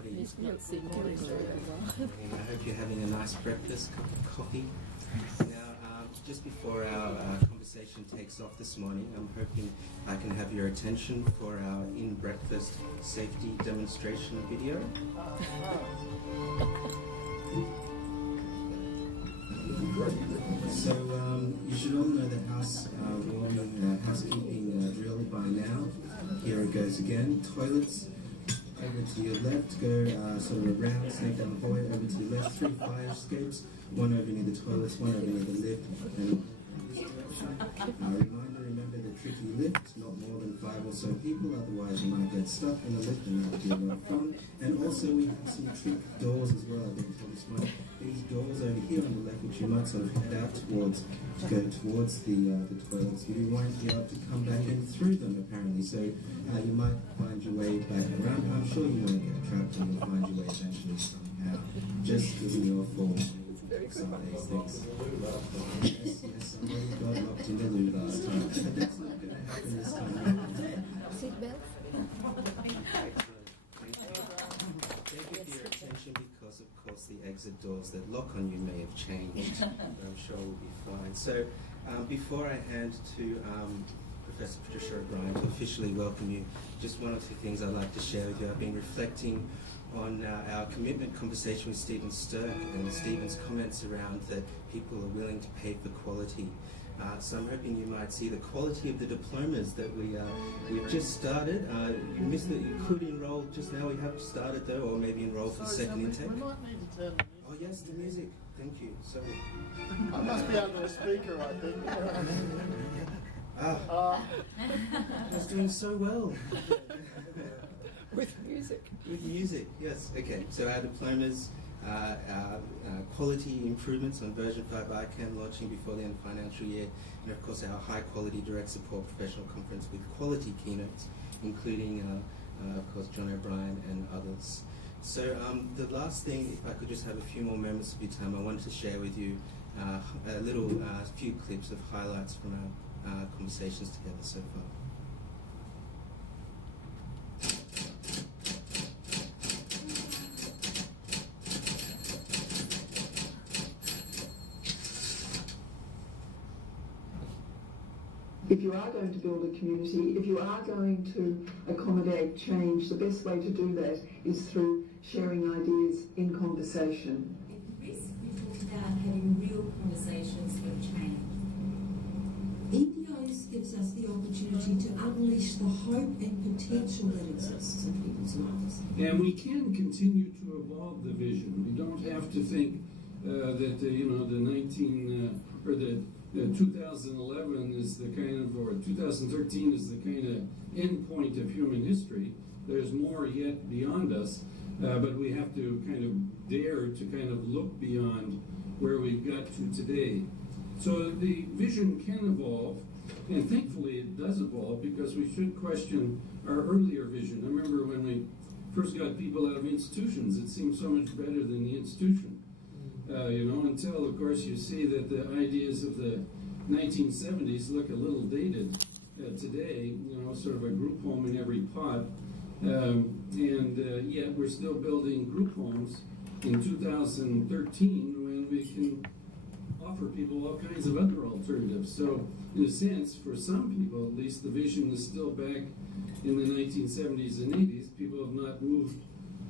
everybody. He's not seeing very well. I hope you're having a nice breakfast, cup of coffee. Now, just before our conversation takes off this morning, I'm hoping I can have your attention for our in-breakfast safety demonstration video. So you should all know the housekeeping drill by now. Here it goes again. Toilets over to your left, go sort of around, snake down the hallway, over to your left, 3 fire escapes, one over near the toilets, one over near the lift, and reminder, remember the tricky lift, not more than 5 or so people, otherwise you might get stuck in the lift and that would be a lot of fun. And also we have some trick doors as well, I've been told this morning. These doors over here on the left, which you might sort of head out towards, to go towards the toilets, but you won't be able to come back in through them apparently, so you might find your way back around. I'm sure you won't get trapped and you'll find your way eventually somehow, just giving you a fall. Some of these things. Yes, somebody got locked in the loo last time, but that's not going to happen this time. Seatbelt? Thank you for your attention, because of course the exit doors that lock on you may have changed, but I'm sure we'll be fine. So before I hand to Professor Patricia O'Brien to officially welcome you, just one or two things I'd like to share with you. I've been reflecting on our commitment conversation with Stephen Stirk and Stephen's comments around that people are willing to pay for quality. So I'm hoping you might see the quality of the diplomas that we've just started. You missed that you could enrol just now. We have started though, or maybe enrol for the second intake. We might need to turn the music. Oh yes, the music. Thank you. Sorry. I must be under a speaker, I think. I was doing so well. With music. With music, yes. Okay, so our diplomas, our quality improvements on version 5 ICANN launching before the end of the financial year, and of course our high quality direct support professional conference with quality keynotes, including of course John O'Brien and others. So the last thing, if I could just have a few more moments of your time, I wanted to share with you a little few clips of highlights from our conversations together so far. If you are going to build a community, if you are going to accommodate change, the best way to do that is through sharing ideas in conversation. At risk, we talk about having real conversations for change. NDOs gives us the opportunity to unleash the hope and potential that exists in people's lives. And we can continue to evolve the vision. We don't have to think that the 2011 is the kind of, or 2013 is the kind of end point of human history. There's more yet beyond us, but we have to kind of dare to kind of look beyond where we've got to today. So the vision can evolve, and thankfully it does evolve, because we should question our earlier vision. I remember when we first got people out of institutions, it seemed so much better than the institution. Until, of course, you see that the ideas of the 1970s look a little dated today, sort of a group home in every pot. Yet we're still building group homes in 2013 when we can offer people all kinds of other alternatives. So, in a sense, for some people, at least, the vision is still back in the 1970s and 80s. People have not moved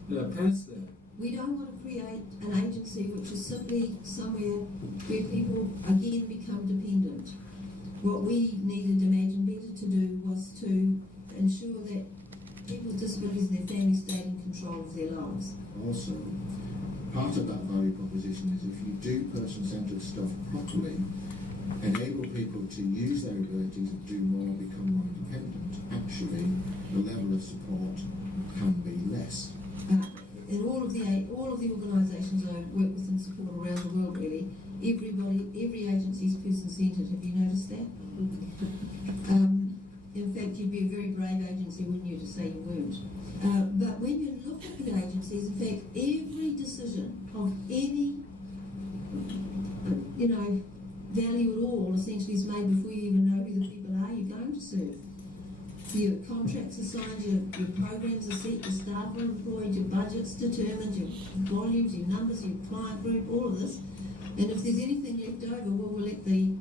past that. We don't want to create an agency which is simply somewhere where people again become dependent. What we needed Imagine Better to do was to ensure that people with disabilities and their families stayed in control of their lives. Also, part of that value proposition is if you do person-centred stuff properly, enable people to use their abilities and do more, become more independent, actually the level of support can be less. In all of the organisations I work with and support around the world, really, every agency is person-centred. Have you noticed that? In fact, you'd be a very brave agency, wouldn't you, to say you weren't. But when you look at the agencies, in fact, every decision of any, value at all, essentially, is made before you even know who the people are you're going to serve. your contracts are signed, your programs are set, your staff are employed, your budget's determined, your volumes, your numbers, your client group, all of this. And if there's anything left over, well, we'll let the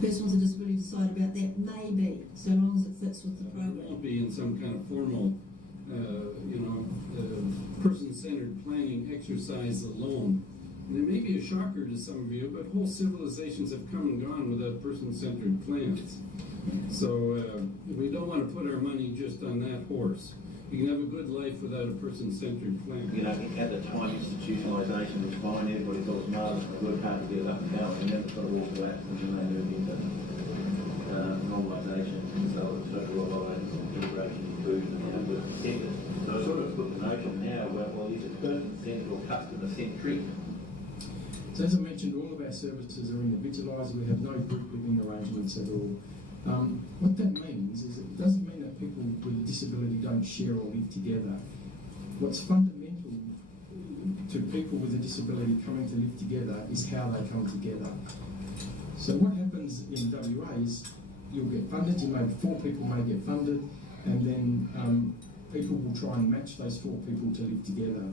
person with a disability decide about that, maybe, so long as it fits with the It program. won't be in some kind of formal, person-centered planning exercise alone. And it may be a shocker to some of you, but whole civilizations have come and gone without person-centered plans. So we don't want to put our money just on that horse. You can have a good life without a person-centered plan. You know, at the time, institutionalisation was fine, everybody thought it was marvellous, they worked hard to get it up and going, and then it sort of all collapsed, and then they moved into normalisation, and so social organisation, integration, inclusion, and now we're centred. So I sort of put the notion now, well, is it person-centred or customer-centric? So as I mentioned, all of our services are individualised. We have no group living arrangements at all. What that means is it doesn't mean that people with a disability don't share or live together. What's fundamental to people with a disability coming to live together is how they come together. So what happens in WA is you'll get funded, 4 people may get funded, and then people will try and match those 4 people to live together.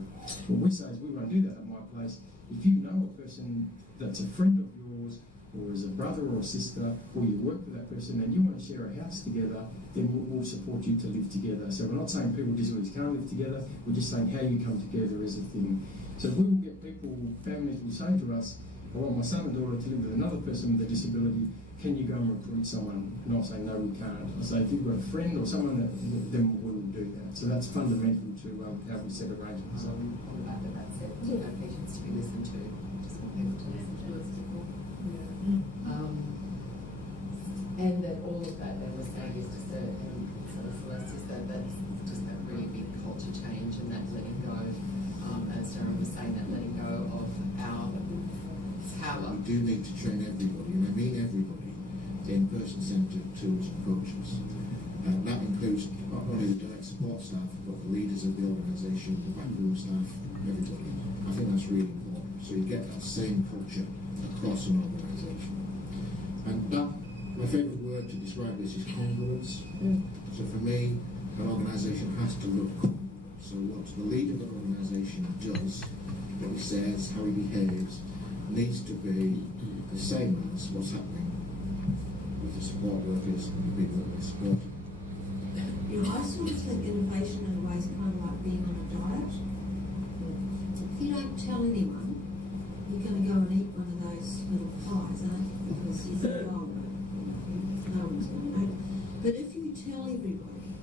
What we say is we won't do that at my place. If you know a person that's a friend of yours, or as a brother or a sister, or you work with that person and you want to share a house together, then we'll support you to live together. So we're not saying people with disabilities can't live together, we're just saying how you come together is a thing. So we will get people, families will say to us, I want my son and daughter to live with another person with a disability, can you go and recruit someone? And I'll say, no, we can't. I'll say, if you've got a friend or someone, then we'll do that. So that's fundamental to how we set arrangements. On the back of that said, patients to be listened to, just want people to listen to us. And that all of that we're saying is just Celeste is that's just that really big culture change and that letting go, as Darren was saying, that letting go of our power. We do need to train everybody, and I mean everybody, in person-centred tools and approaches. And that includes not only the direct support staff, but the leaders of the organisation, the backroom staff, everybody. I think that's really important. So you get that same culture across an organisation. And that, my favourite word to describe this is congruence. So for me, an organisation has to look congruent. So what the leader of an organisation does, what he says, how he behaves, needs to be the same as what's happening with the support workers and the people that they support. You know, I sort of think innovation in a way is kind of like being on a diet. If you don't tell anyone, you're going to go and eat one of those little pies, aren't you? Because you think, oh, no one's going to know. But if you tell everybody,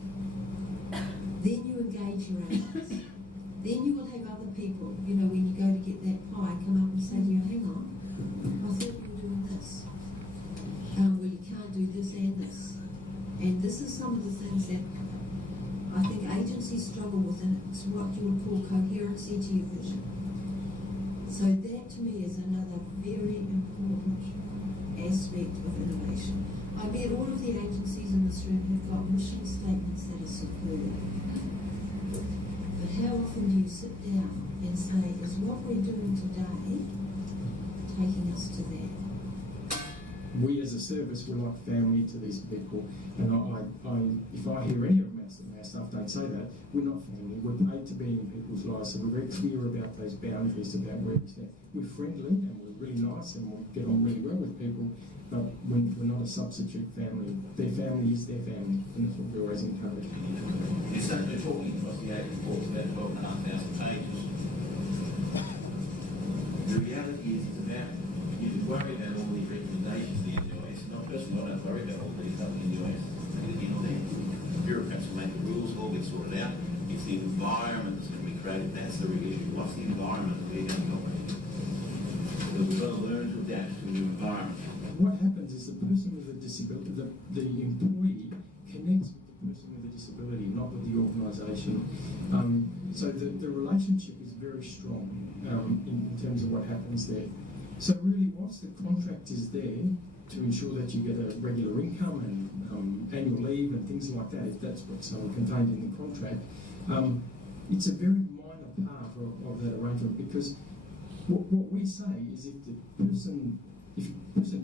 then you engage your animals. Then you will have other people, you know, when you go to get that pie, come up and say to you, hang on, I thought you were doing this. Well, you can't do this and this. And this is some of the things that I think agencies struggle with, and it's what you would call coherency to your vision. So that to me is another very important aspect of innovation. I bet all of the agencies in this room have got mission statements that are superb. But how often do you sit down and say, is what we're doing today taking us to that? We as a service, we're like family to these people, and if I hear any of our staff don't say that, we're not family. We're paid to be in people's lives, so we're very clear about those boundaries, about where we stand. We're friendly and we're really nice and we get on really well with people, but we're not a substitute family. Their family is their family, and that's what we always encourage. You're certainly talking across the 8 reports about 12,500 pages. The reality is it's about, you just worry about all these recommendations in the US. Not personally, I don't worry about all these stuff in the US. You know, the bureaucrats will make the rules, all get sorted out. It's the environment that's going to be created. That's the real issue. What's the environment we're going to go with? So we've got to learn to adapt to a new environment. What happens is the person with a disability, the employee connects with the person with a disability, not with the organisation. So the relationship is very strong in terms of what happens there. So really, whilst the contract is there to ensure that you get a regular income and annual leave and things like that, if that's what's contained in the contract, it's a very minor part of that arrangement, because what we say is if the person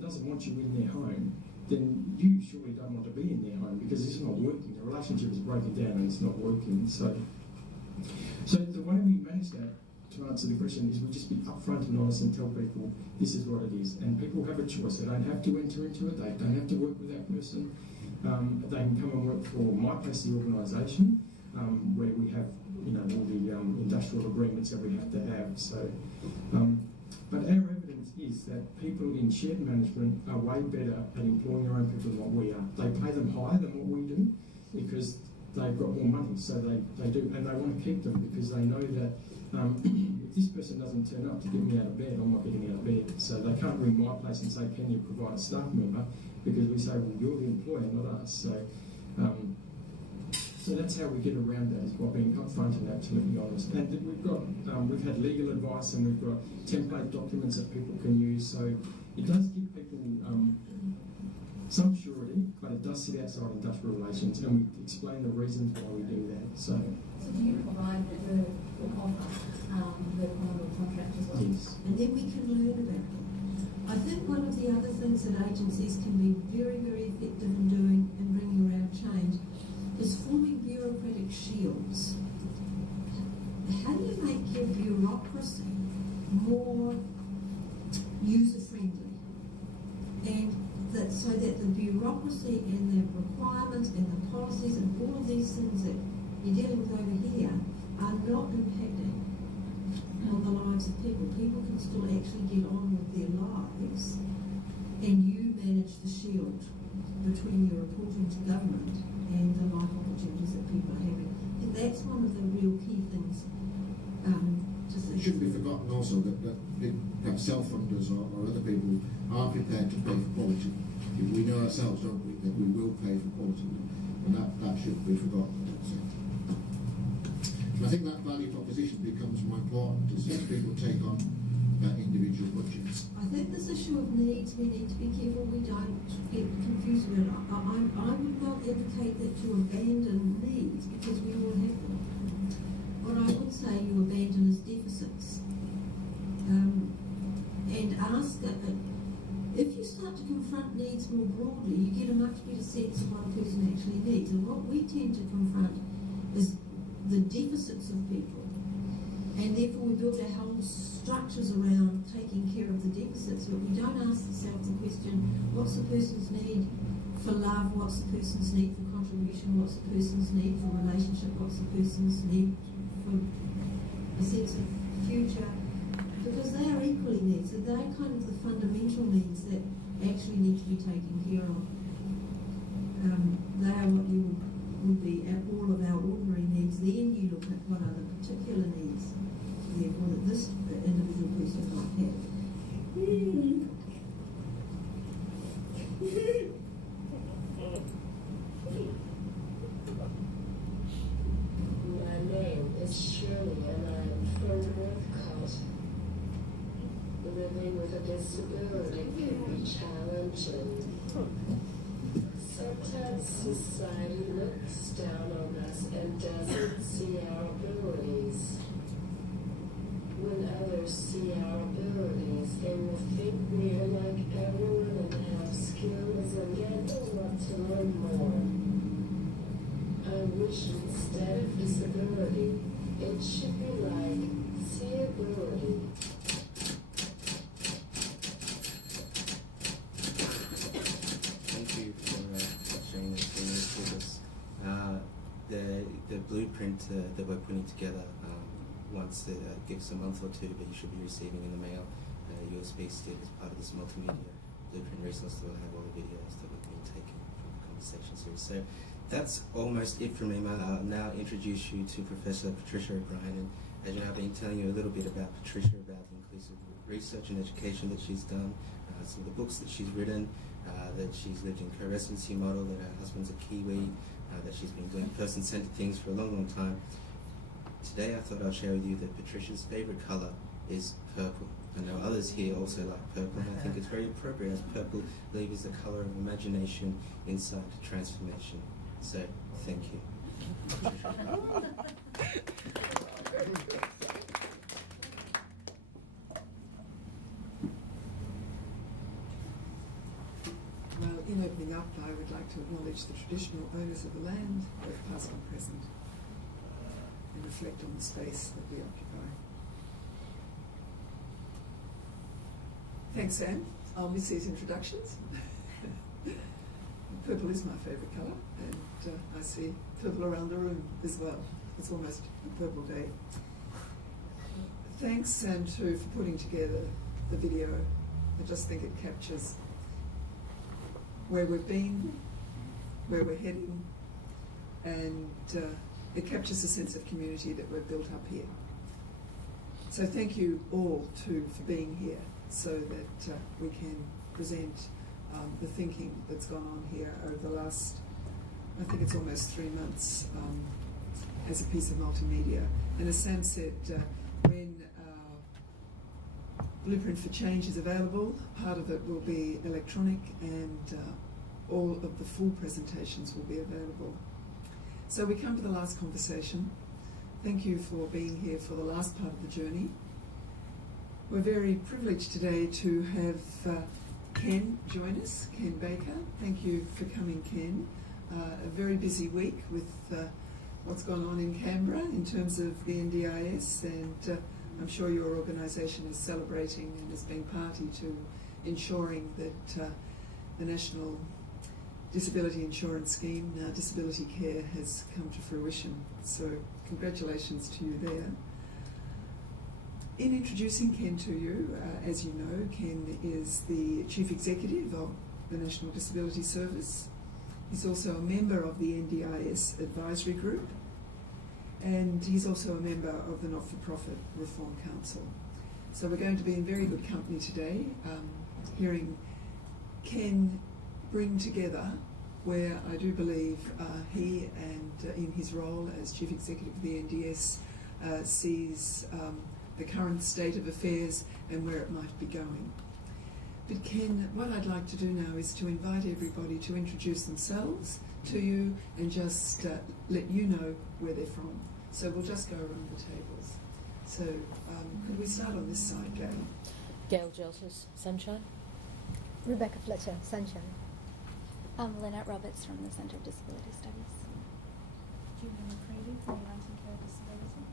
doesn't want you in their home, then you surely don't want to be in their home, because because it's not working. The relationship is breaking down and it's not working. So the way we manage that, to answer the question, is we just be upfront and honest and tell people this is what it is, and people have a choice. They don't have to enter into it. They don't have to work with that person. They can come and work for FaHCSIA organisation, where we have, all the industrial agreements that we have to have. So, but our evidence is that people in shared management are way better at employing their own people than what we are. They pay them higher than what we do because they've got more money, so they do, and they want to keep them because they know that if this person doesn't turn up to get me out of bed, I'm not getting out of bed. So they can't ring my place and say, can you provide a staff member? Because we say, well, you're the employer, not us. So that's how we get around that, is by being upfront and absolutely honest. And we've had legal advice, and we've got template documents that people can use. So it does give people some surety, but it does sit outside industrial relations, and we explain the reasons why we do that. So do you provide the offer, the economic contract as well? yes. And then we can learn about them. I think one of the other things that agencies can be very, very effective in doing and bringing around change is forming bureaucratic shields. How do you make your bureaucracy more user-friendly? And so that the bureaucracy and the requirements and the policies and all of these things that you're dealing with over here are not impacting on the lives of people. People can still actually get on with their lives, and you manage the shield between your reporting to government and the life opportunities that people are having. And that's one of the real key things to think. It shouldn't be forgotten also that perhaps self-funders or other people are prepared to pay for quality. We know ourselves, don't we, that we will pay for quality, and that shouldn't be forgotten. And I think that value proposition becomes more important as people take on individual budgets. I think this issue of needs, we need to be careful we don't get confused with it. I would not advocate that you abandon needs, because we all have them. What I would say you abandon is deficits. And ask that if you start to confront needs more broadly, you get a much better sense of what a person actually needs. And what we tend to confront is the deficits of people. And therefore we build our whole structures around taking care of the deficits, but we don't ask ourselves the question, what's the person's need for love, what's the person's need for contribution, what's the person's need for relationship, what's the person's need for a sense of future, because they are equally needs, so they're kind of the fundamental needs that actually need to be taken care of. They are what you would be at all of our ordinary needs. Then you look at what are the particular needs, therefore, that this individual person might have. My name is Shirley, and I'm from Northcote. Living with a disability can be challenging. Sometimes society looks down on us and doesn't see our abilities. When others see our abilities, they will think we are like everyone and have skills and yet want to learn more. I wish instead of disability, it should be like seeability. The blueprint that we're putting together once it gives a month or two, but you should be receiving in the mail USB stick as part of this multimedia blueprint resource that will have all the videos that we've been taking from the conversation series. So that's almost it from me. I'll now introduce you to Professor Patricia O'Brien. And as you know, I've been telling you a little bit about Patricia, about the inclusive research and education that she's done, some of the books that she's written, that she's lived in co-residency model, that her husband's a Kiwi, that she's been doing person-centered things for a long, long time. Today I thought I'd share with you that Patricia's favourite colour is purple. I know others here also like purple, and I think it's very appropriate, as purple, I believe, is the colour of imagination, insight, transformation. So, thank you. Well, opening up, I would like to acknowledge the traditional owners of the land, both past and present, and reflect on the space that we occupy. Thanks, Sam. I'll miss these introductions. Purple is my favourite colour, and I see purple around the room as well. It's almost a purple day. Thanks, Sam, too, for putting together the video. I just think it captures where we've been, where we're heading, and it captures a sense of community that we've built up here. So thank you all, too, for being here so that we can present the thinking that's gone on here over the last, I think it's almost 3 months, as a piece of multimedia. And as Sam said, when Blueprint for Change is available, part of it will be electronic, and all of the full presentations will be available. So we come to the last conversation. Thank you for being here for the last part of the journey. We're very privileged today to have Ken join us, Ken Baker. Thank you for coming, Ken. A very busy week with what's gone on in Canberra in terms of the NDIS, and I'm sure your organisation is celebrating and has been party to ensuring that the National Disability Insurance Scheme, Disability Care, has come to fruition. So congratulations to you there. In introducing Ken to you, as you know, Ken is the Chief Executive of the National Disability Service. He's also a member of the NDIS Advisory Group, and he's also a member of the Not-for-Profit Reform Council. So we're going to be in very good company today, hearing Ken bring together where I do believe he and in his role as Chief Executive of the NDS sees the current state of affairs and where it might be going. But Ken, what I'd like to do now is to invite everybody to introduce themselves to you and just let you know where they're from. So we'll just go around the tables. So could we start on this side, Gail? Gail Jelsis, Sunshine. Rebecca Fletcher, Sunshine. Lynette Roberts from the Centre of Disability Studies. Julia McCready from United Care Disability.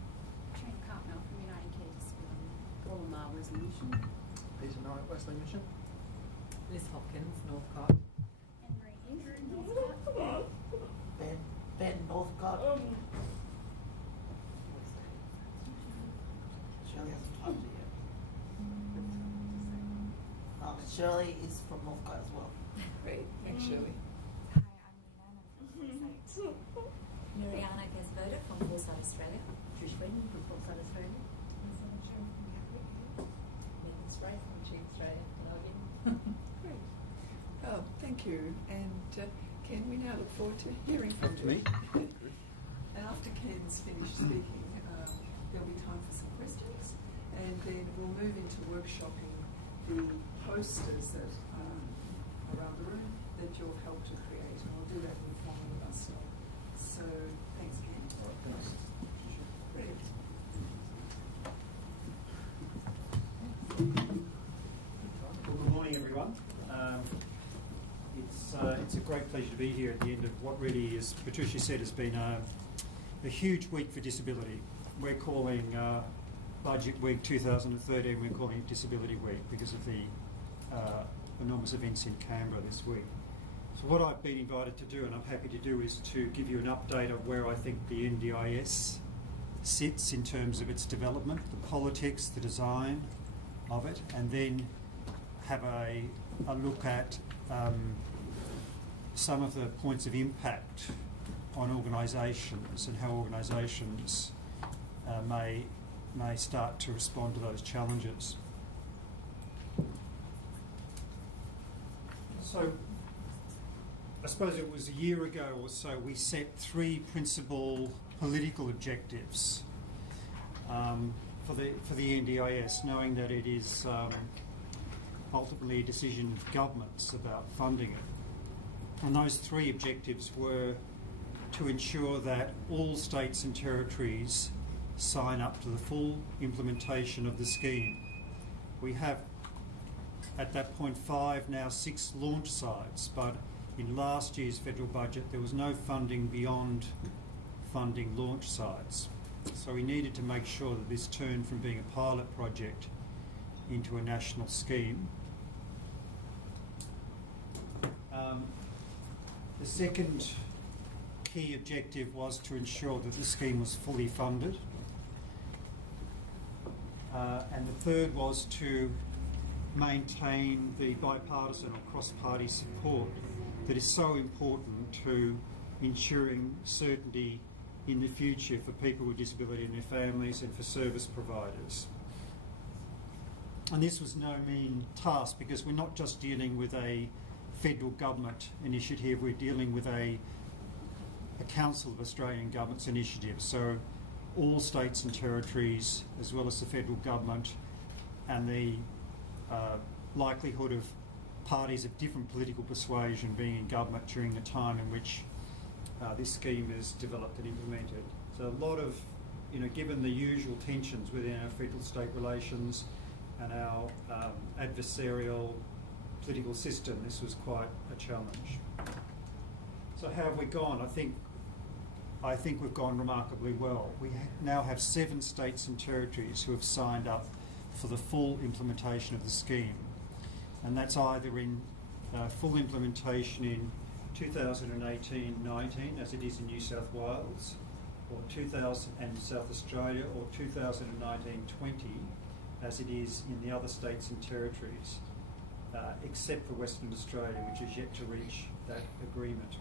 Trent Cartmel from United Care Disability. Paula Marr, Wesley Mission. Peter Knight, Wesley Mission. Liz Hopkins, Northcote. Henry Andrew, Northcote. Ben Northcote. Shirley hasn't talked to you yet. Shirley is from Northcote as well. Great, thanks Shirley. Hi, I'm Leanna from Foresight. Miriana Gasvoda from Foresight Australia. Trish Wynn from Foresight Australia. Megan Spray from Chief Australia. Great. Oh, thank you. And Ken, we now look forward to hearing from you. And after Ken's finished speaking, there'll be time for some questions, and then we'll move into workshopping the posters that are around the room that you'll help to create, and we'll do that in the form of a bus stop. So thanks, Ken. Brilliant. Well, good morning, everyone. It's a great pleasure to be here at the end of what really, as Patricia said, has been a huge week for disability. We're calling Budget Week 2013, we're calling it Disability Week because of the enormous events in Canberra this week. So what I've been invited to do, and I'm happy to do, is to give you an update of where I think the NDIS sits in terms of its development, the politics, the design of it, and then have a look at some of the points of impact on organisations and how organisations may start to respond to those challenges. So I suppose it was a year ago or so we set 3 principal political objectives for the NDIS, knowing that it is ultimately a decision of governments about funding it. And those 3 objectives were to ensure that all states and territories sign up to the full implementation of the scheme. We have at that point 5, now 6 launch sites, but in last year's federal budget there was no funding beyond funding launch sites. So we needed to make sure that this turned from being a pilot project into a national scheme. The second key objective was to ensure that the scheme was fully funded. And the third was to maintain the bipartisan or cross-party support that is so important to ensuring certainty in the future for people with disability and their families and for service providers. And this was no mean task, because we're not just dealing with a federal government initiative, we're dealing with a Council of Australian Governments initiative. So all states and territories, as well as the federal government, and the likelihood of parties of different political persuasion being in government during the time in which this scheme is developed and implemented. So a lot of, given the usual tensions within our federal-state relations and our adversarial political system, this was quite a challenge. So how have we gone? I think we've gone remarkably well. We now have 7 states and territories who have signed up for the full implementation of the scheme, and that's either in full implementation in 2018-19, as it is in New South Wales, or 2000 and South Australia, or 2019-20, as it is in the other states and territories, except for Western Australia, which is yet to reach that agreement.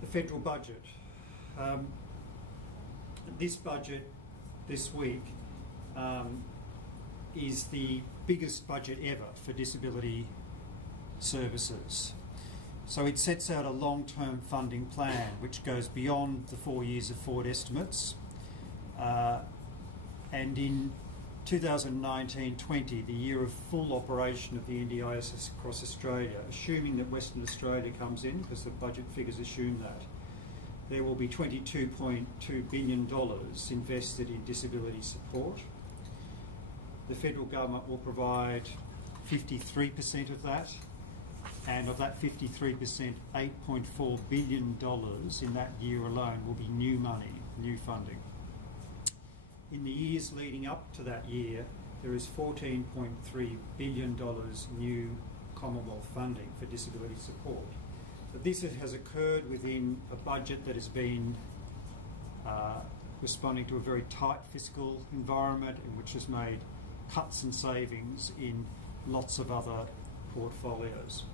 The federal budget. This budget this week is the biggest budget ever for disability services. So it sets out a long-term funding plan which goes beyond the 4 years of forward estimates. And in 2019-20, the year of full operation of the NDIS across Australia, assuming that Western Australia comes in, because the budget figures assume that, there will be $22.2 billion invested in disability support. The federal government will provide 53% of that, and of that 53%, $8.4 billion in that year alone will be new money, new funding. In the years leading up to that year, there is $14.3 billion new Commonwealth funding for disability support. But this has occurred within a budget that has been responding to a very tight fiscal environment, and which has made cuts and savings in lots of other portfolios.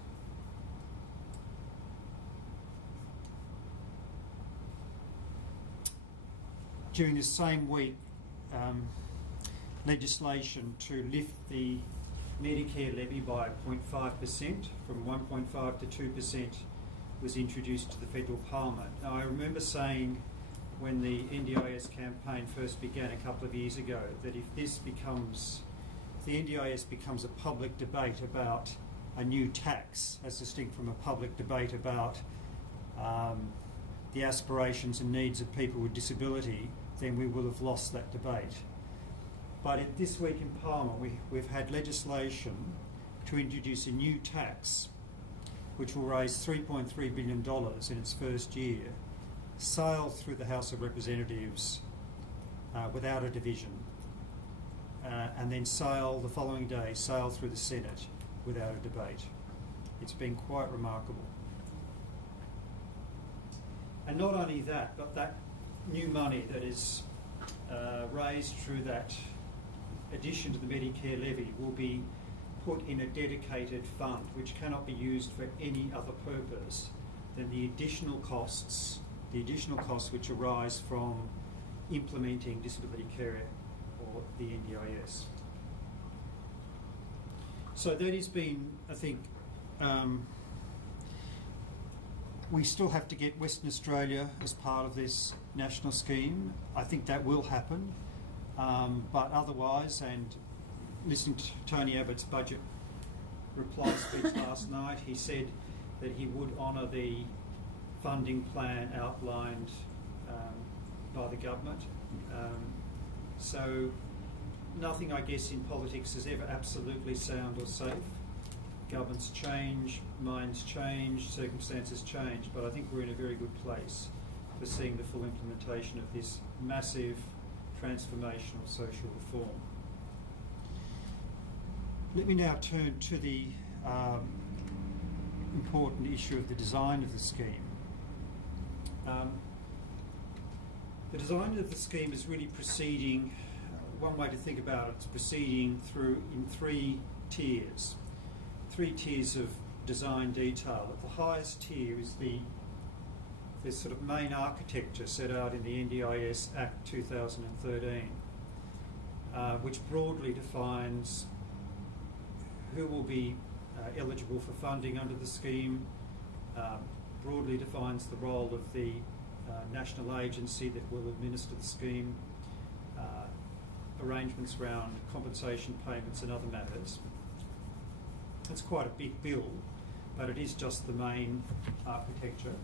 During this same week, legislation to lift the Medicare levy by 0.5% from 1.5 to 2% was introduced to the federal parliament. Now, I remember saying when the NDIS campaign first began a couple of years ago that if the NDIS becomes a public debate about a new tax, as distinct from a public debate about the aspirations and needs of people with disability, then we will have lost that debate. But this week in Parliament, we've had legislation to introduce a new tax which will raise $3.3 billion in its first year, sail through the House of Representatives without a division, and then sail the following day, sail through the Senate without a debate. It's been quite remarkable. And not only that, but that new money that is raised through that addition to the Medicare levy will be put in a dedicated fund which cannot be used for any other purpose than the additional costs which arise from implementing disability care or the NDIS. So that has been, I think, we still have to get Western Australia as part of this national scheme. I think that will happen. But otherwise, and listening to Tony Abbott's budget reply speech last night, he said that he would honour the funding plan outlined by the government. So nothing, I guess, in politics is ever absolutely sound or safe. governments change, minds change, circumstances change, but I think we're in a very good place for seeing the full implementation of this massive transformational social reform. Let me now turn to the important issue of the design of the scheme. The design of the scheme is really proceeding, one way to think about it, it's proceeding through in three tiers of design detail. At the highest tier is the sort of main architecture set out in the NDIS Act 2013, which broadly defines who will be eligible for funding under the scheme, broadly defines the role of the national agency that will administer the scheme, arrangements around compensation payments and other matters. It's quite a big bill, but it is just the main architecture.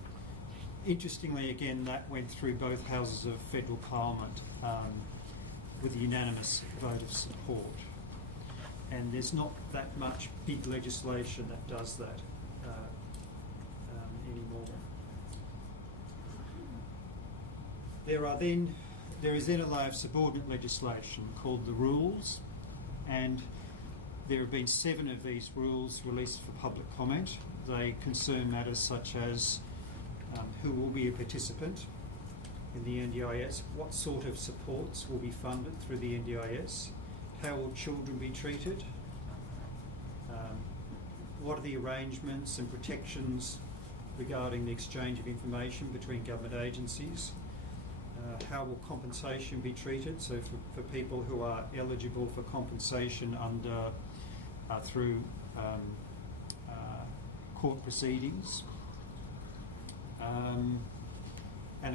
Interestingly, again, that went through both houses of federal parliament with a unanimous vote of support. And there's not that much big legislation that does that anymore. There is then a layer of subordinate legislation called the rules, and there have been 7 of these rules released for public comment. They concern matters such as who will be a participant in the NDIS, what sort of supports will be funded through the NDIS, how will children be treated, what are the arrangements and protections regarding the exchange of information between government agencies, how will compensation be treated, so for people who are eligible for compensation under through court proceedings, and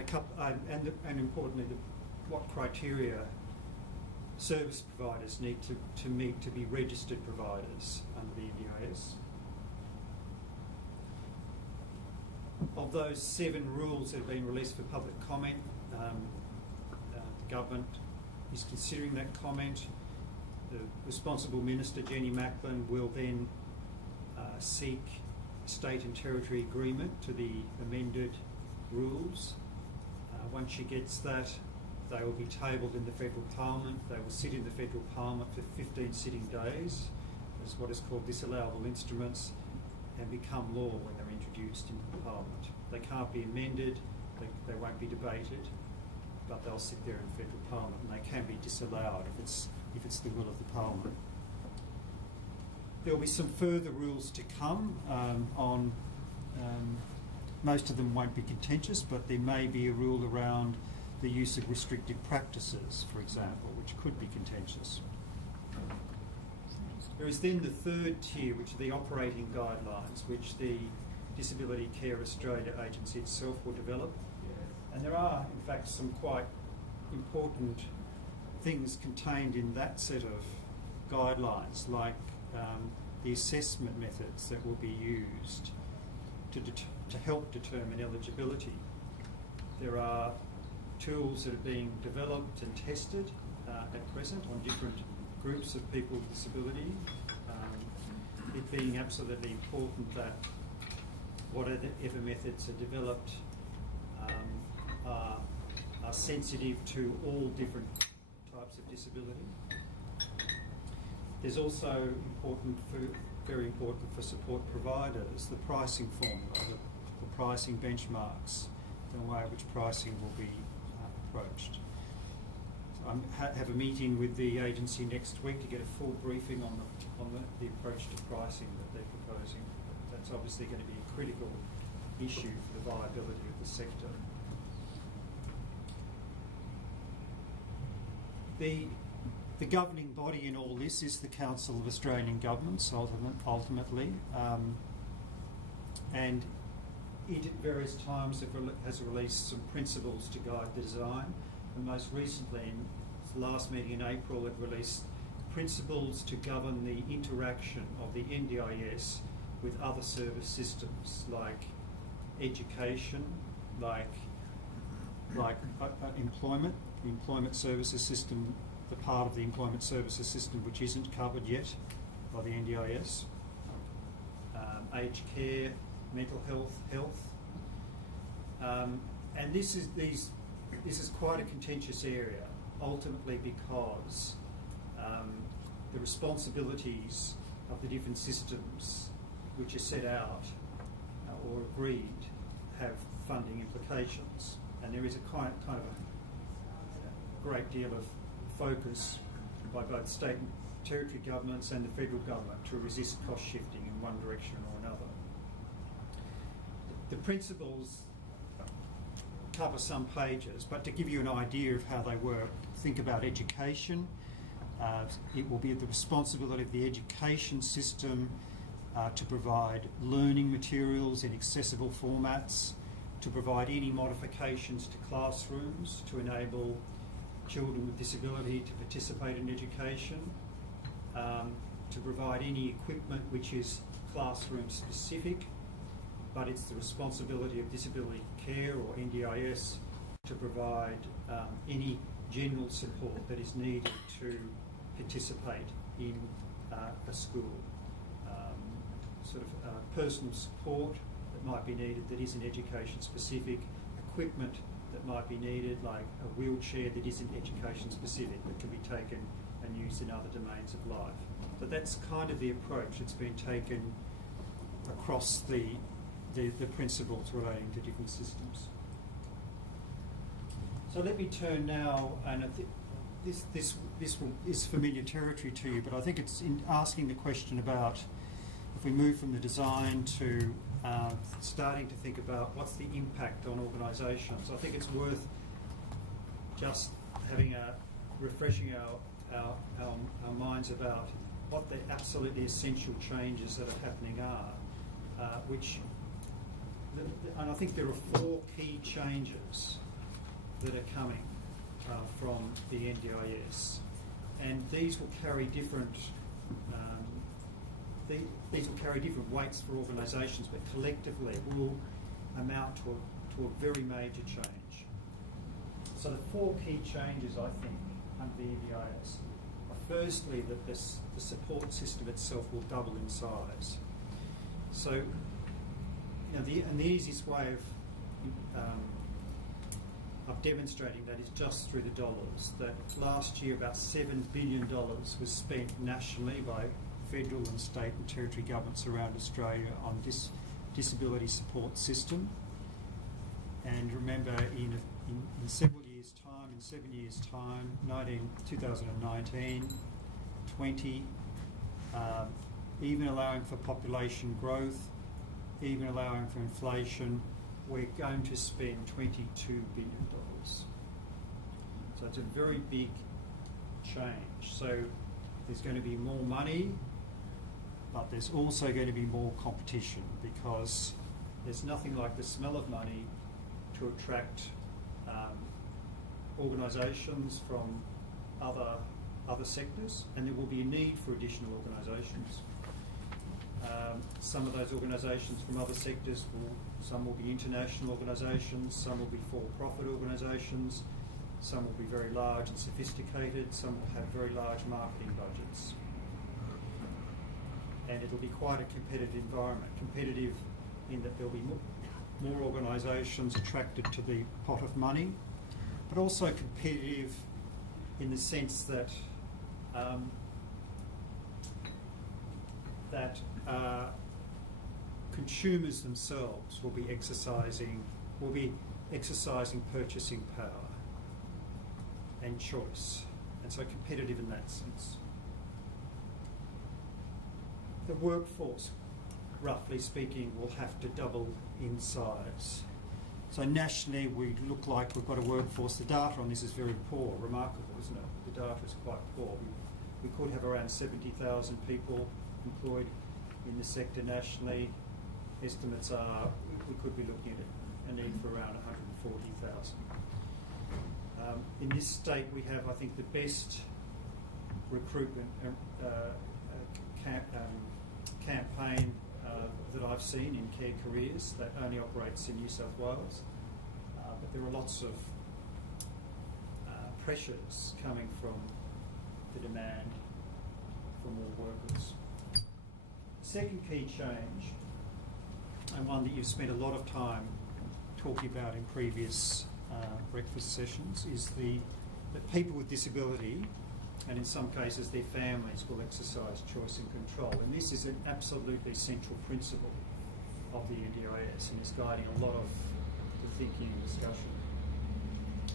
importantly, what criteria service providers need to meet to be registered providers under the NDIS. Of those 7 rules that have been released for public comment, the government is considering that comment. The responsible minister, Jenny Macklin, will then seek state and territory agreement to the amended rules. Once she gets that, they will be tabled in the federal parliament. They will sit in the federal parliament for 15 sitting days as what is called disallowable instruments, and become law when they're introduced into the parliament. They can't be amended, they won't be debated, but they'll sit there in federal parliament, and they can be disallowed if it's the will of the parliament. There will be some further rules to come on. Most of them won't be contentious, but there may be a rule around the use of restrictive practices, for example, which could be contentious. There is then the third tier, which are the operating guidelines, which the Disability Care Australia agency itself will develop. And there are, in fact, some quite important things contained in that set of guidelines, like the assessment methods that will be used to help determine eligibility. There are tools that are being developed and tested at present on different groups of people with disability. It being absolutely important that whatever methods are developed are sensitive to all different types of disability. There's also very important for support providers, the pricing formula, the pricing benchmarks, the way in which pricing will be approached. So I have a meeting with the agency next week to get a full briefing on the approach to pricing that they're proposing. That's obviously going to be a critical issue for the viability of the sector. The governing body in all this is the Council of Australian Governments, ultimately, and it at various times has released some principles to guide the design, and most recently, in its last meeting in April, it released principles to govern the interaction of the NDIS with other service systems like education, like employment, the employment services system, the part of the employment services system which isn't covered yet by the NDIS. aged care, mental health. And this is quite a contentious area, ultimately because the responsibilities of the different systems which are set out or agreed have funding implications, and there is a kind of a great deal of focus by both state and territory governments and the federal government to resist cost shifting in one direction or another. The principles cover some pages, but to give you an idea of how they work, think about education. It will be the responsibility of the education system to provide learning materials in accessible formats, to provide any modifications to classrooms to enable children with disability to participate in education, to provide any equipment which is classroom specific, but it's the responsibility of disability care or NDIS to provide any general support that is needed to participate in a school. Personal support that might be needed that isn't education specific, equipment that might be needed like a wheelchair that isn't education specific that can be taken and used in other domains of life. So that's kind of the approach that's been taken across the principles relating to different systems. So let me turn now, and this is familiar territory to you, but I think it's in asking the question about if we move from the design to starting to think about what's the impact on organisations. I think it's worth just having refreshing our minds about what the absolutely essential changes that are happening are, and I think there are 4 key changes that are coming from the NDIS, and these will carry different weights for organisations, but collectively will amount to a very major change. So the 4 key changes, I think, under the NDIS are firstly that the support system itself will double in size. So, the easiest way of demonstrating that is just through the dollars. That last year about $7 billion was spent nationally by federal and state and territory governments around Australia on this disability support system. And remember, in 7 years' time, 2019, 20, even allowing for population growth, even allowing for inflation, we're going to spend $22 billion. So it's a very big change. So there's going to be more money, but there's also going to be more competition, because there's nothing like the smell of money to attract organisations from other sectors, and there will be a need for additional organisations. Some of those organisations from other sectors some will be international organisations, some will be for-profit organisations, some will be very large and sophisticated, some will have very large marketing budgets. And it'll be quite a competitive environment. Competitive in that there'll be more organisations attracted to the pot of money, but also competitive in the sense that consumers themselves will be exercising purchasing power and choice, and so competitive in that sense. The workforce, roughly speaking, will have to double in size. So nationally, we look like we've got a workforce. The data on this is very poor, remarkable, isn't it? The data is quite poor. We could have around 70,000 people employed in the sector nationally. Estimates are we could be looking at a need for around 140,000. In this state, we have, I think, the best recruitment campaign that I've seen in Care Careers that only operates in New South Wales. But there are lots of pressures coming from the demand for more workers. The second key change, and one that you've spent a lot of time talking about in previous breakfast sessions, is that people with disability, and in some cases their families, will exercise choice and control. And this is an absolutely central principle of the NDIS and is guiding a lot of the thinking and discussion.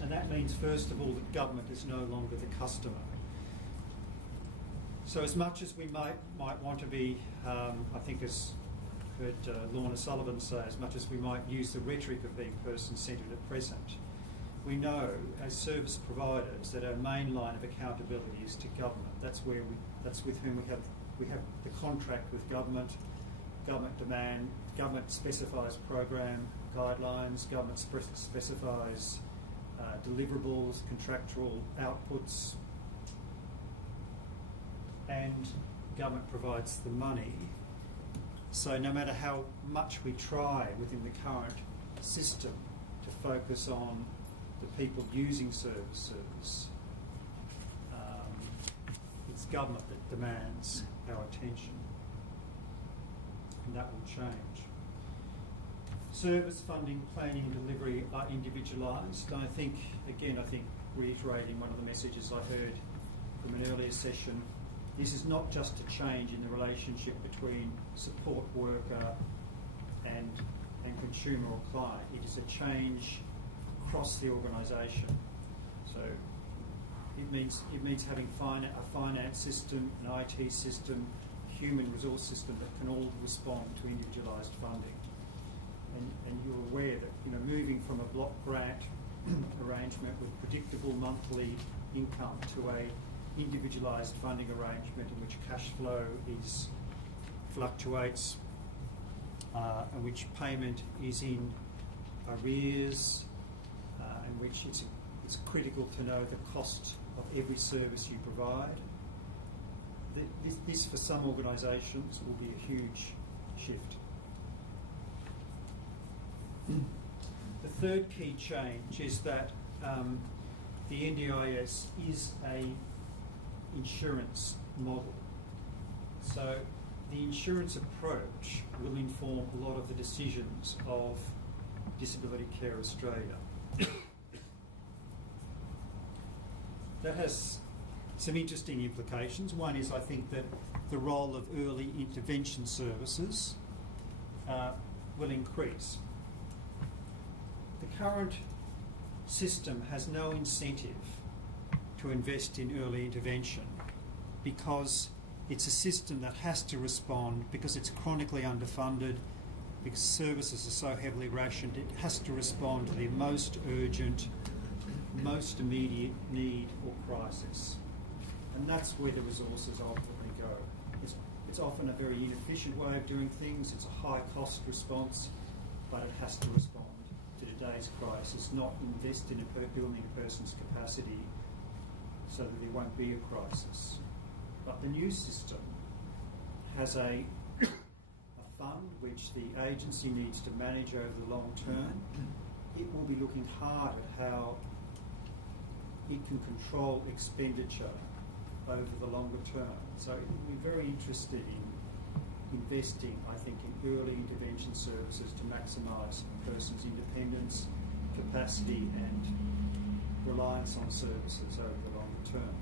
And that means, first of all, that government is no longer the customer. So as much as we might want to be, I think as heard Lorna Sullivan say, as much as we might use the rhetoric of being person-centred at present, we know as service providers that our main line of accountability is to government. That's with whom we have the contract with government. Government demand, government specifies program guidelines, government specifies deliverables, contractual outputs, and government provides the money. So no matter how much we try within the current system to focus on the people using services, it's government that demands our attention, and that will change. Service funding, planning and delivery are individualised. I think reiterating one of the messages I heard from an earlier session, this is not just a change in the relationship between support worker and consumer or client. It is a change across the organisation. So it means having a finance system, an IT system, human resource system that can all respond to individualised funding. And you're aware that moving from a block grant arrangement with predictable monthly income to a individualised funding arrangement in which cash flow fluctuates, and which payment is in arrears, and which it's critical to know the cost of every service you provide. This for some organisations will be a huge shift. The third key change is that the NDIS is a insurance model. So the insurance approach will inform a lot of the decisions of Disability Care Australia. That has some interesting implications. One is, I think, that the role of early intervention services will increase. The current system has no incentive to invest in early intervention because it's a system that has to respond, because it's chronically underfunded, because services are so heavily rationed, it has to respond to the most urgent, most immediate need or crisis. And that's where the resources ultimately go. It's often a very inefficient way of doing things, it's a high cost response, but it has to respond to today's crisis, not invest in building a person's capacity so that there won't be a crisis. But the new system has a fund which the agency needs to manage over the long term. It will be looking hard at how it can control expenditure over the longer term. So it will be very interested in investing, I think, in early intervention services to maximise a person's independence, capacity and reliance on services over the longer term.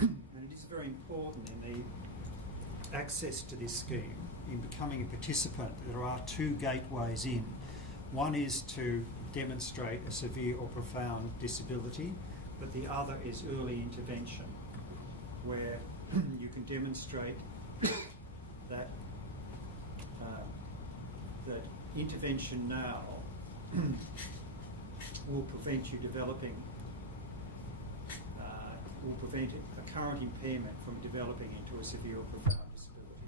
And it is very important in the access to this scheme, in becoming a participant, there are two gateways in. One is to demonstrate a severe or profound disability, but the other is early intervention, where you can demonstrate that that intervention now will prevent you developing, will prevent a current impairment from developing into a severe or profound disability.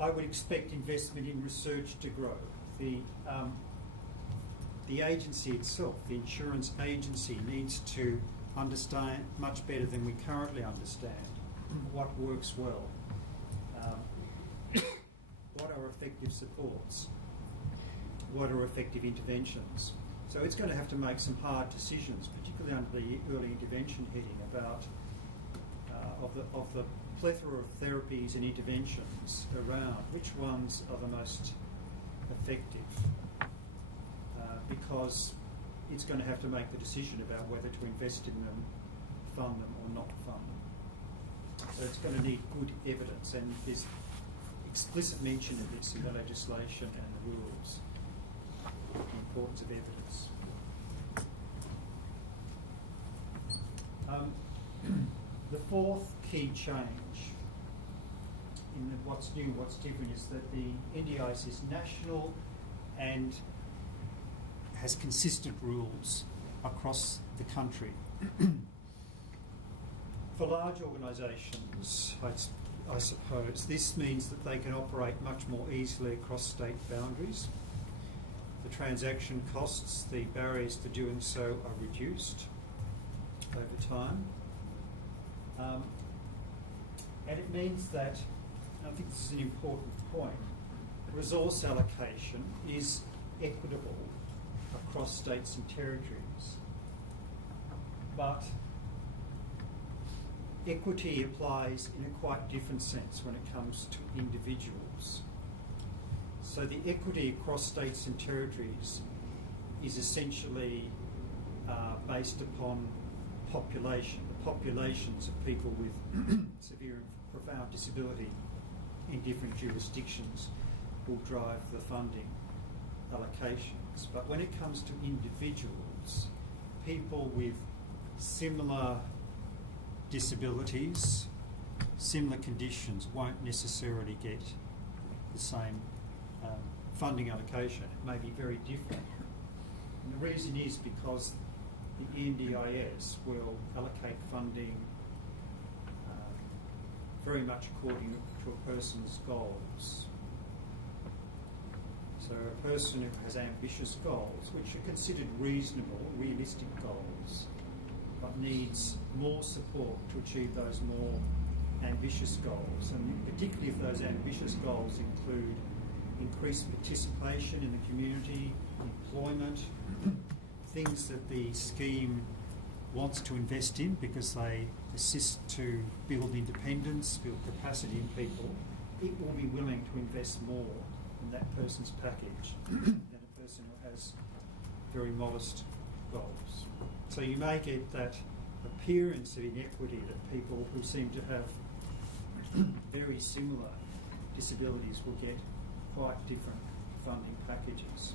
I would expect investment in research to grow. The agency itself, the insurance agency, needs to understand much better than we currently understand what works well, what are effective supports, what are effective interventions. So it's going to have to make some hard decisions, particularly under the early intervention heading, about of the plethora of therapies and interventions around, which ones are the most effective? Because it's going to have to make the decision about whether to invest in them, fund them, or not fund them. So it's going to need good evidence, and there's explicit mention of this in the legislation and the rules, the importance of evidence. The fourth key change in what's new, what's different, is that the NDIS is national and has consistent rules across the country. For large organisations, I suppose, this means that they can operate much more easily across state boundaries. The transaction costs, the barriers to doing so are reduced over time. And it means that, and I think this is an important point, resource allocation is equitable across states and territories. But equity applies in a quite different sense when it comes to individuals. So the equity across states and territories is essentially based upon population. The populations of people with severe and profound disability in different jurisdictions will drive the funding allocations. But when it comes to individuals, people with similar disabilities, similar conditions won't necessarily get the same funding allocation. It may be very different. And the reason is because the NDIS will allocate funding very much according to a person's goals. So a person who has ambitious goals, which are considered reasonable, realistic goals, but needs more support to achieve those more ambitious goals, and particularly if those ambitious goals include increased participation in the community, employment, things that the scheme wants to invest in because they assist to build independence, build capacity in people, it will be willing to invest more in that person's package than a person who has very modest goals. So you may get that appearance of inequity that people who seem to have very similar disabilities will get quite different funding packages.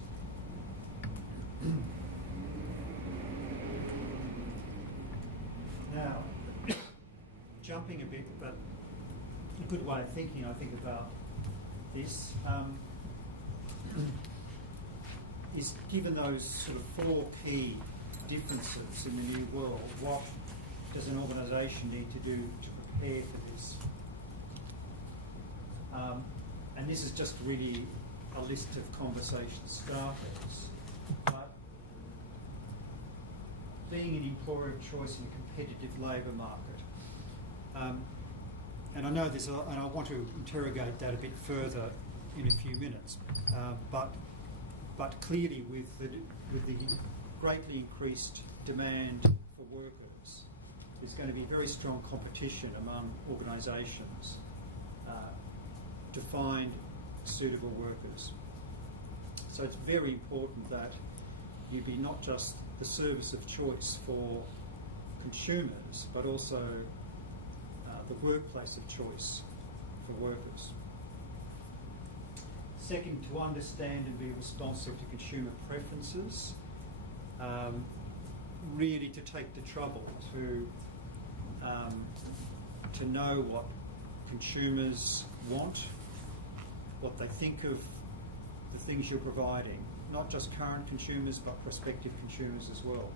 Now, jumping a bit, but a good way of thinking, I think, about this is, given those sort of four key differences in the new world, what does an organisation need to do to prepare for this? And this is just really a list of conversation starters. But being an employer of choice in a competitive labour market, and I know there's, and I want to interrogate that a bit further in a few minutes. But clearly, with the greatly increased demand for workers, there's going to be very strong competition among organisations to find suitable workers. So it's very important that you be not just the service of choice for consumers, but also the workplace of choice for workers. Second, to understand and be responsive to consumer preferences. Really to take the trouble to know what consumers want, what they think of the things you're providing, not just current consumers but prospective consumers as well.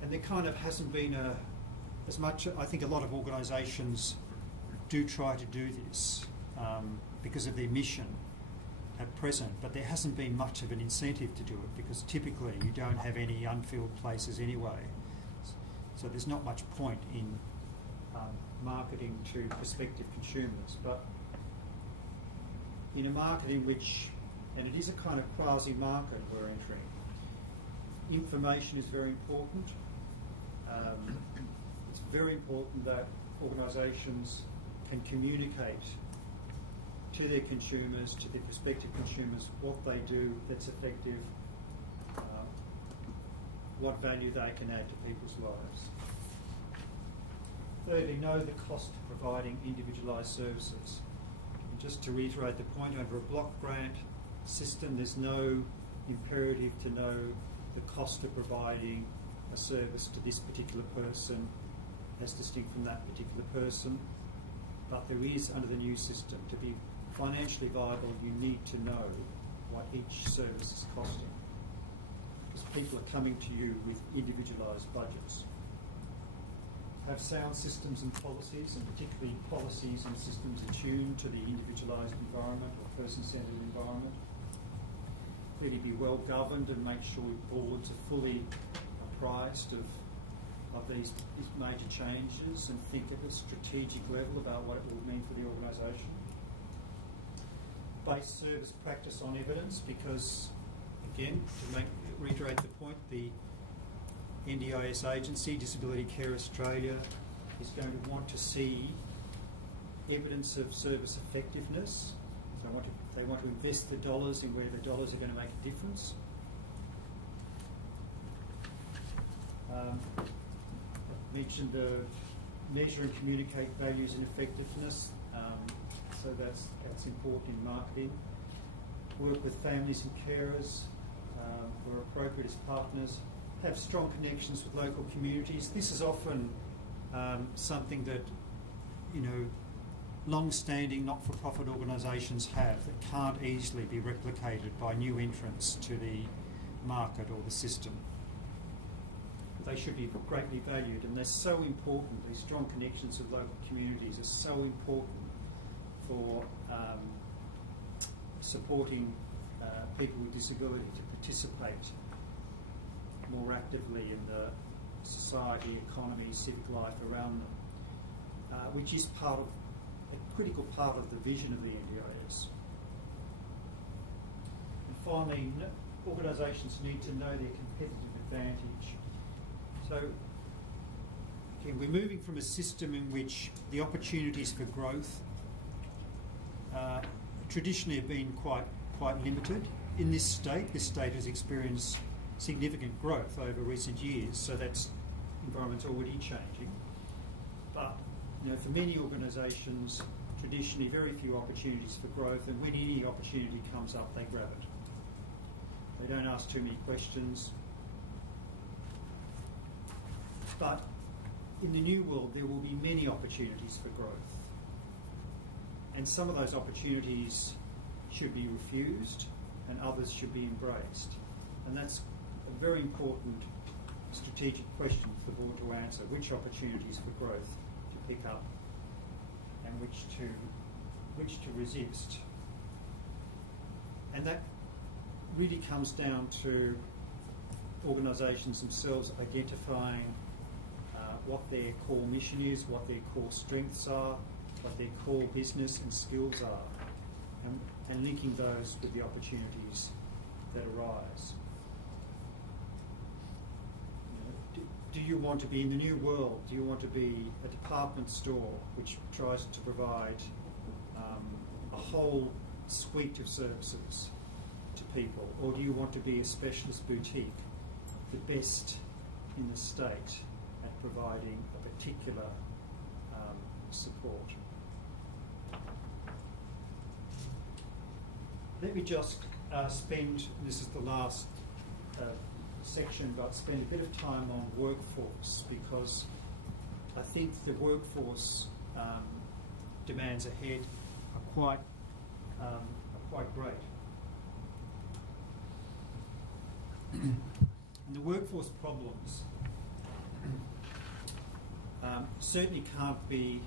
And there kind of hasn't been as much, I think a lot of organisations do try to do this because of their mission at present, but there hasn't been much of an incentive to do it because typically you don't have any unfilled places anyway. So there's not much point in marketing to prospective consumers. But in a market in which, and it is a kind of quasi-market we're entering, information is very important. It's very important that organisations can communicate to their consumers, to their prospective consumers, what they do that's effective, what value they can add to people's lives. Thirdly, know the cost of providing individualised services. And just to reiterate the point, under a block grant system, there's no imperative to know the cost of providing a service to this particular person as distinct from that particular person. But there is, under the new system, to be financially viable, you need to know what each service is costing. Because people are coming to you with individualised budgets. Have sound systems and policies, and particularly policies and systems attuned to the individualised environment or person-centred environment. Really be well governed and make sure boards are fully apprised of these major changes and think at a strategic level about what it will mean for the organisation. Base service practice on evidence, because again, to reiterate the point, the NDIS agency, Disability Care Australia, is going to want to see evidence of service effectiveness. So they want to invest the dollars in where the dollars are going to make a difference. I've mentioned measure and communicate values and effectiveness. So that's important in marketing. Work with families and carers where appropriate as partners. Have strong connections with local communities. This is often something that, long-standing not-for-profit organisations have that can't easily be replicated by new entrants to the market or the system. They should be greatly valued, and they're so important. These strong connections with local communities are so important for supporting people with disability to participate more actively in the society, economy, civic life around them, which is a critical part of the vision of the NDIS. And finally, organisations need to know their competitive advantage. So, again, we're moving from a system in which the opportunities for growth traditionally have been quite limited. In this state has experienced significant growth over recent years, so that environment's already changing. But for many organisations, traditionally very few opportunities for growth, and when any opportunity comes up, they grab it. They don't ask too many questions. But in the new world, there will be many opportunities for growth. And some of those opportunities should be refused and others should be embraced. And that's a very important strategic question for the board to answer: which opportunities for growth to pick up and which to resist. And that really comes down to organisations themselves identifying what their core mission is, what their core strengths are, what their core business and skills are, and linking those with the opportunities that arise. Do you want to be in the new world? Do you want to be a department store which tries to provide a whole suite of services to people? Or do you want to be a specialist boutique, the best in the state at providing a particular support? Let me just spend, this is the last section, but spend a bit of time on workforce, because I think the workforce demands ahead are quite great. And the workforce problems certainly can't be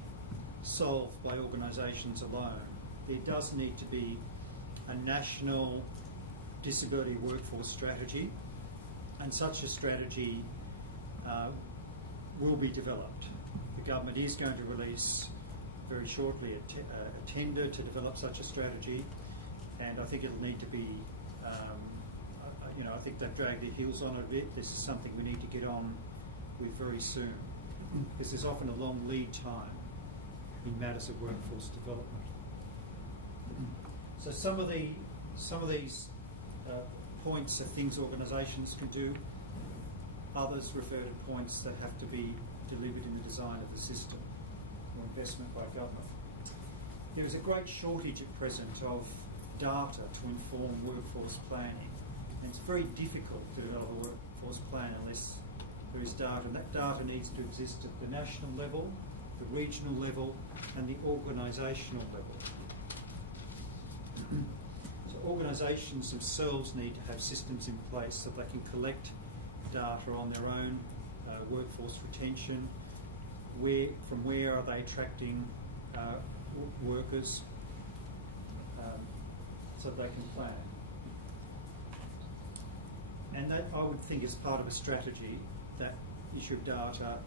solved by organisations alone. There does need to be a national disability workforce strategy, and such a strategy will be developed. The government is going to release very shortly a tender to develop such a strategy, and I think it'll need to be, I think they've dragged their heels on it a bit. This is something we need to get on with very soon, because there's often a long lead time in matters of workforce development. So some of these points are things organisations can do. Others refer to points that have to be delivered in the design of the system or investment by government. There is a great shortage at present of data to inform workforce planning, and it's very difficult to develop a workforce plan unless there is data, and that data needs to exist at the national level, the regional level, and the organisational level. So organisations themselves need to have systems in place so they can collect data on their own workforce retention, from where are they attracting workers, so they can plan. And that, I would think, is part of a strategy, that issue of data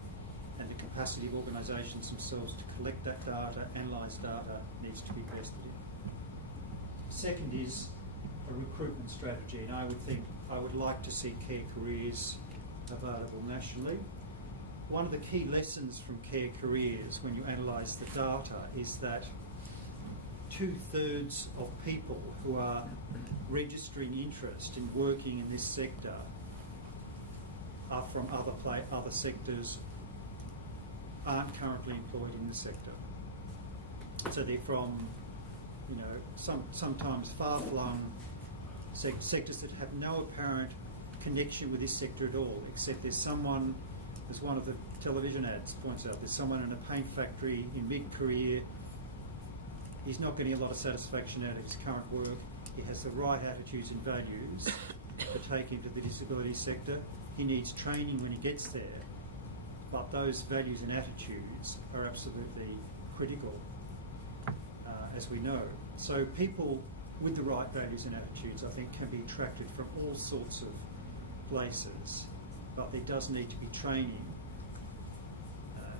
and the capacity of organisations themselves to collect that data, analyse data, needs to be invested in. Second is a recruitment strategy, and I would like to see care careers available nationally. One of the key lessons from care careers when you analyse the data is that 2/3 of people who are registering interest in working in this sector are from other sectors, aren't currently employed in the sector. So they're from, sometimes far-flung sectors that have no apparent connection with this sector at all, except there's someone, as one of the television ads points out, there's someone in a paint factory in mid-career. He's not getting a lot of satisfaction out of his current work. He has the right attitudes and values to take into the disability sector. He needs training when he gets there, but those values and attitudes are absolutely critical, as we know. So people with the right values and attitudes, I think, can be attracted from all sorts of places, but there does need to be training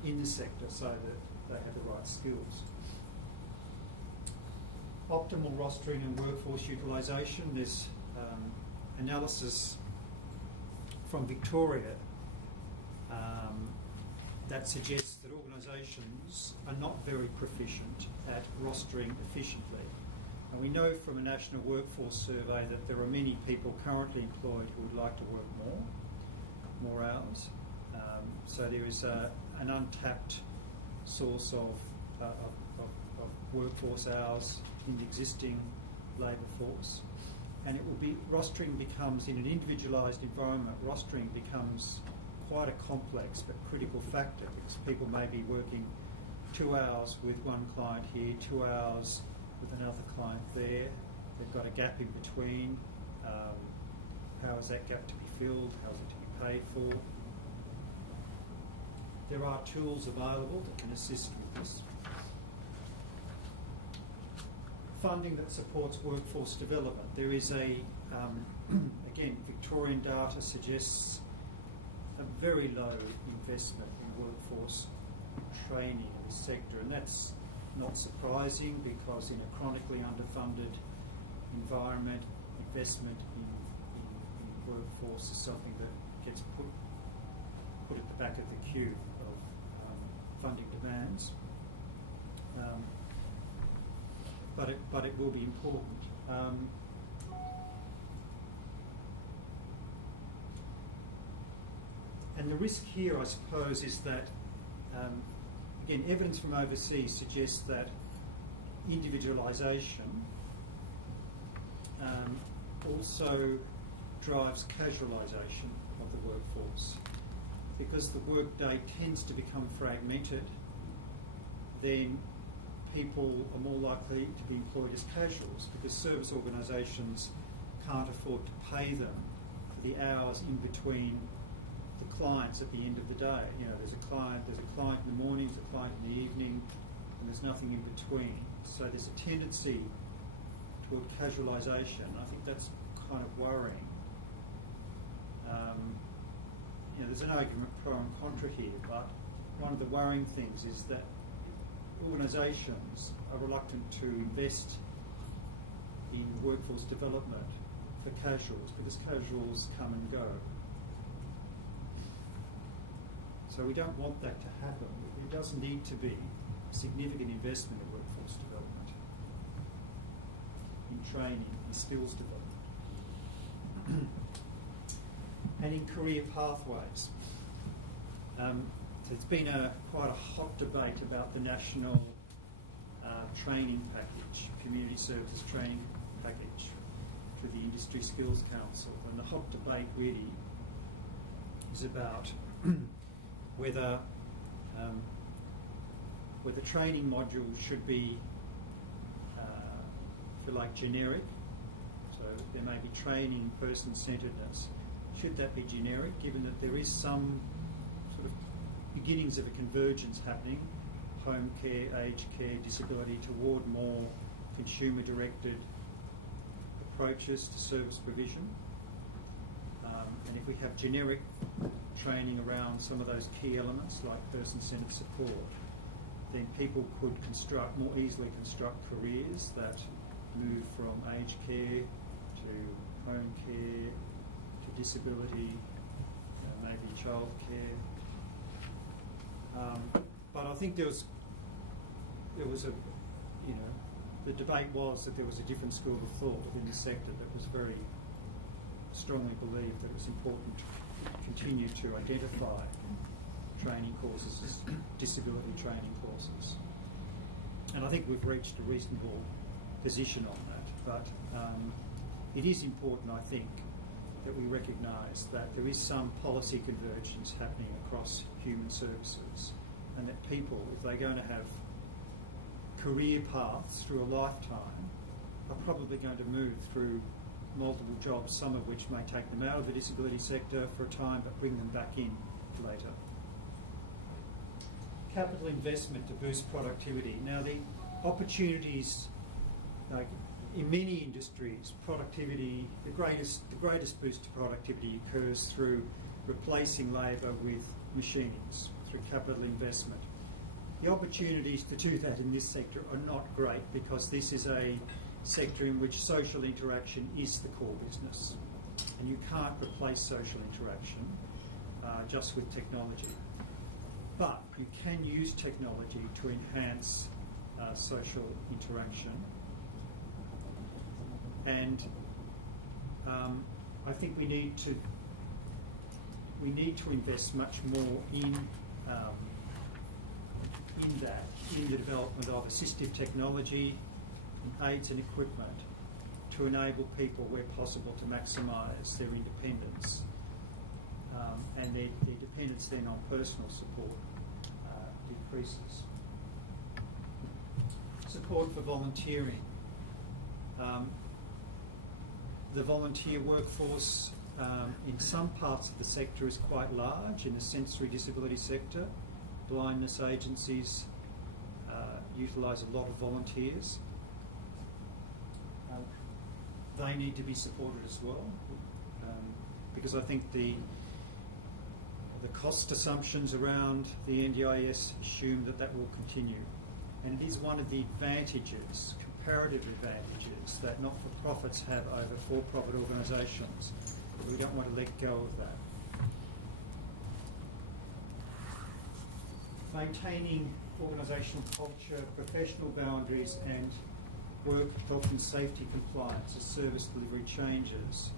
in the sector so that they have the right skills. Optimal rostering and workforce utilisation. There's analysis from Victoria that suggests that organisations are not very proficient at rostering efficiently. And we know from a national workforce survey that there are many people currently employed who would like to work more hours. So there is an untapped source of workforce hours in the existing labour force. And rostering becomes, in an individualised environment, rostering becomes quite a complex but critical factor, because people may be working 2 hours with one client here, 2 hours with another client there. They've got a gap in between. How is that gap to be filled? How is it to be paid for? There are tools available that can assist with this. Funding that supports workforce development. There is again, Victorian data suggests a very low investment in workforce training in this sector, and that's not surprising, because in a chronically underfunded environment, investment in workforce is something that gets put at the back of the queue of funding demands. But it will be important. And the risk here, I suppose, is that, again, evidence from overseas suggests that individualisation also drives casualisation of the workforce. Because the workday tends to become fragmented, then people are more likely to be employed as casuals, because service organisations can't afford to pay them for the hours in between the clients at the end of the day. There's a client in the morning, there's a client in the evening, and there's nothing in between. So there's a tendency toward casualisation. I think that's kind of worrying. There's an argument pro and contra here, but one of the worrying things is that organisations are reluctant to invest in workforce development for casuals, because casuals come and go. So we don't want that to happen. There does need to be significant investment in workforce development, in training, in skills development, and in career pathways. So it's been quite a hot debate about the national training package, community services training package through the Industry Skills Council, and the hot debate really is about whether training modules should be, if you like, generic. So there may be training person-centeredness. Should that be generic, given that there is some sort of beginnings of a convergence happening, home care, aged care, disability, toward more consumer-directed approaches to service provision? And if we have generic training around some of those key elements like person-centred support, then people could more easily construct careers that move from aged care to home care to disability, maybe childcare. But I think there was the debate was that there was a different school of thought within the sector that was very strongly believed that it was important to continue to identify training courses as disability training courses. And I think we've reached a reasonable position on that. But it is important, I think, that we recognise that there is some policy convergence happening across human services, and that people, if they're going to have career paths through a lifetime, are probably going to move through multiple jobs, some of which may take them out of the disability sector for a time but bring them back in later. Capital investment to boost productivity. Now the opportunities, like in many industries, productivity, the greatest boost to productivity occurs through replacing labour with machines, through capital investment. The opportunities to do that in this sector are not great because this is a sector in which social interaction is the core business, and you can't replace social interaction just with technology. But you can use technology to enhance social interaction, and I think we need to invest much more in that, in the development of assistive technology, aids and equipment to enable people where possible to maximise their independence, and their dependence then on personal support decreases. Support for volunteering. The volunteer workforce in some parts of the sector is quite large. In the sensory disability sector, blindness agencies utilise a lot of volunteers. They need to be supported as well, because I think the cost assumptions around the NDIS assume that will continue, and it is one of the advantages, comparative advantages, that not-for-profits have over for-profit organisations. We don't want to let go of that. Maintaining organisational culture, professional boundaries, and work health and safety compliance as service delivery changes.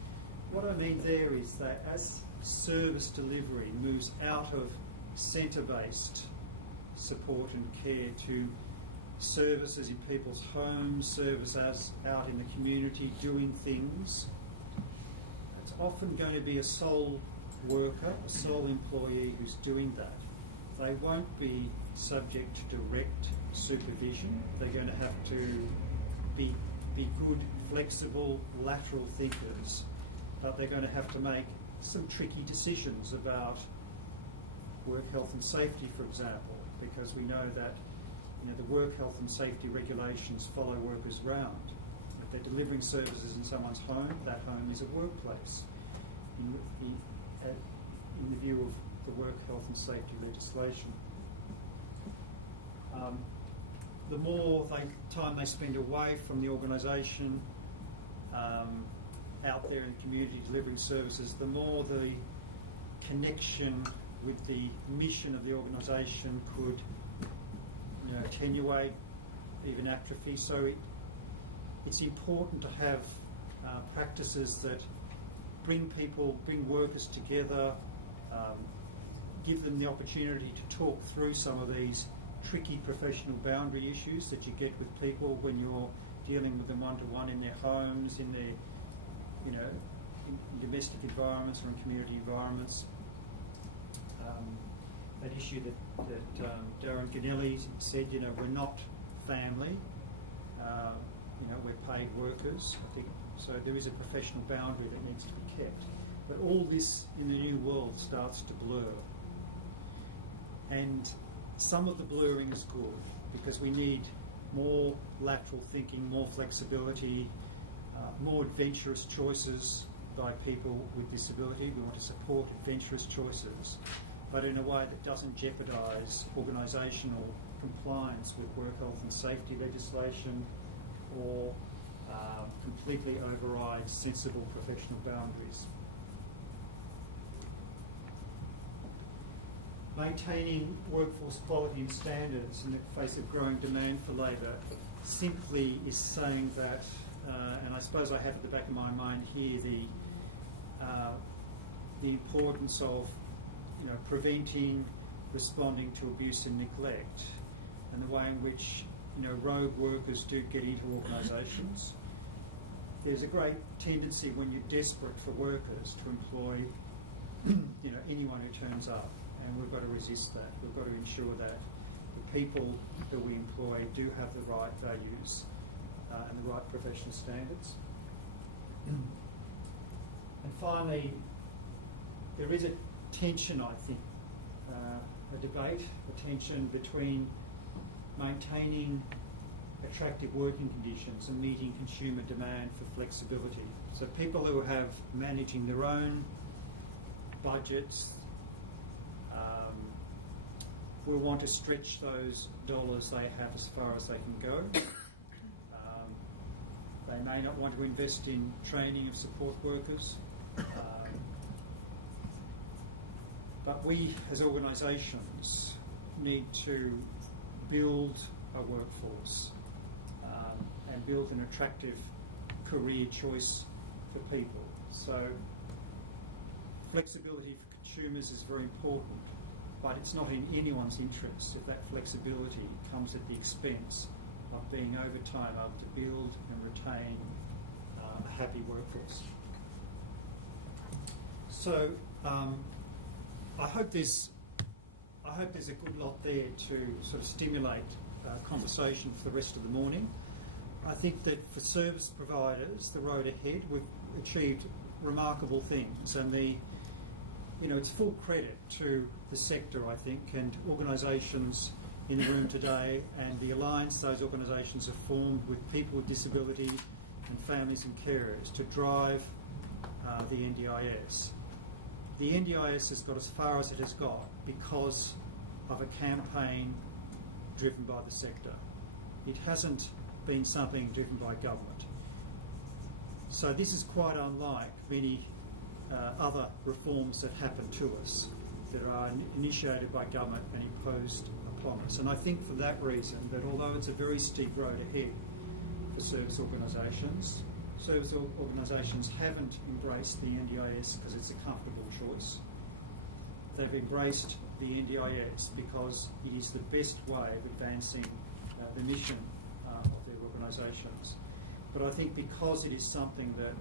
What I mean there is that as service delivery moves out of centre-based support and care to services in people's homes, services out in the community doing things, it's often going to be a sole worker, a sole employee who's doing that. They won't be subject to direct supervision. They're going to have to be good, flexible, lateral thinkers, but they're going to have to make some tricky decisions about work health and safety, for example, because we know that the work health and safety regulations follow workers round. If they're delivering services in someone's home, that home is a workplace in the view of the work health and safety legislation. The more time they spend away from the organisation, out there in the community delivering services, the more the connection with the mission of the organisation could attenuate, even atrophy. So it's important to have practices that bring workers together, give them the opportunity to talk through some of these tricky professional boundary issues that you get with people when you're dealing with them one-to-one in their homes, in their, in domestic environments or in community environments. That issue that Darren Ganelli said, we're not family, we're paid workers. I think so. There is a professional boundary that needs to be kept. But all this in the new world starts to blur. And some of the blurring is good because we need more lateral thinking, more flexibility, more adventurous choices by people with disability. We want to support adventurous choices, but in a way that doesn't jeopardise organisational compliance with work health and safety legislation or completely overrides sensible professional boundaries. Maintaining workforce quality and standards in the face of growing demand for labour simply is saying that, and I suppose I have at the back of my mind here the importance of preventing, responding to abuse and neglect, and the way in which rogue workers do get into organisations. There's a great tendency when you're desperate for workers to employ anyone who turns up. And we've got to resist that. We've got to ensure that the people that we employ do have the right values and the right professional standards. And finally, there is a tension, I think, a debate, a tension between maintaining attractive working conditions and meeting consumer demand for flexibility. So people who have managing their own budgets, will want to stretch those dollars they have as far as they can go. They may not want to invest in training of support workers. But we as organisations need to build a workforce and build an attractive career choice for people. So flexibility for consumers is very important. But it's not in anyone's interest if that flexibility comes at the expense of being over time able to build and retain a happy workforce. So I hope there's a good lot there to sort of stimulate conversation for the rest of the morning. I think that for service providers, the road ahead, we've achieved remarkable things, and it's full credit to the sector, I think, and organisations in the room today, and the alliance those organisations have formed with people with disability and families and carers to drive the NDIS. The NDIS has got as far as it has got because of a campaign driven by the sector. It hasn't been something driven by government. So this is quite unlike many other reforms that happen to us that are initiated by government and imposed upon us. And I think for that reason that although it's a very steep road ahead for service organisations haven't embraced the NDIS because it's a comfortable choice. They've embraced the NDIS because it is the best way of advancing the mission of their organisations. But I think because it is something that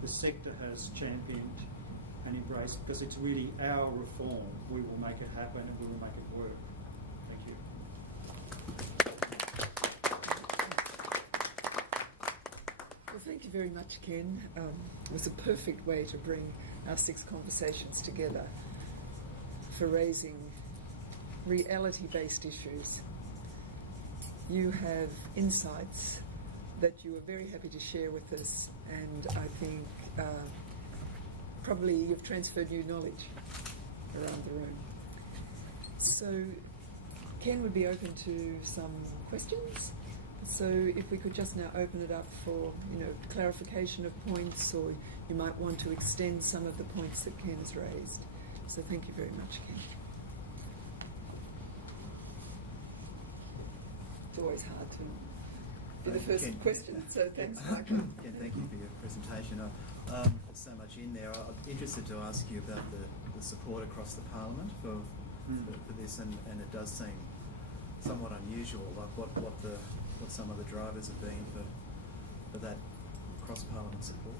the sector has championed and embraced, because it's really our reform, we will make it happen and we will make it work. Thank you. Well, thank you very much, Ken. It was a perfect way to bring our 6 conversations together for raising reality-based issues. You have insights that you are very happy to share with us, and I think probably you've transferred new knowledge around the room. So Ken would be open to some questions. So if we could just now open it up for clarification of points, or you might want to extend some of the points that Ken's raised. So thank you very much, Ken. It's always hard to be the first question, so thanks, Michael. Ken, thank you for your presentation. There's so much in there. I'm interested to ask you about the support across the Parliament for this, and it does seem somewhat unusual, like what some of the drivers have been for that cross-Parliament support.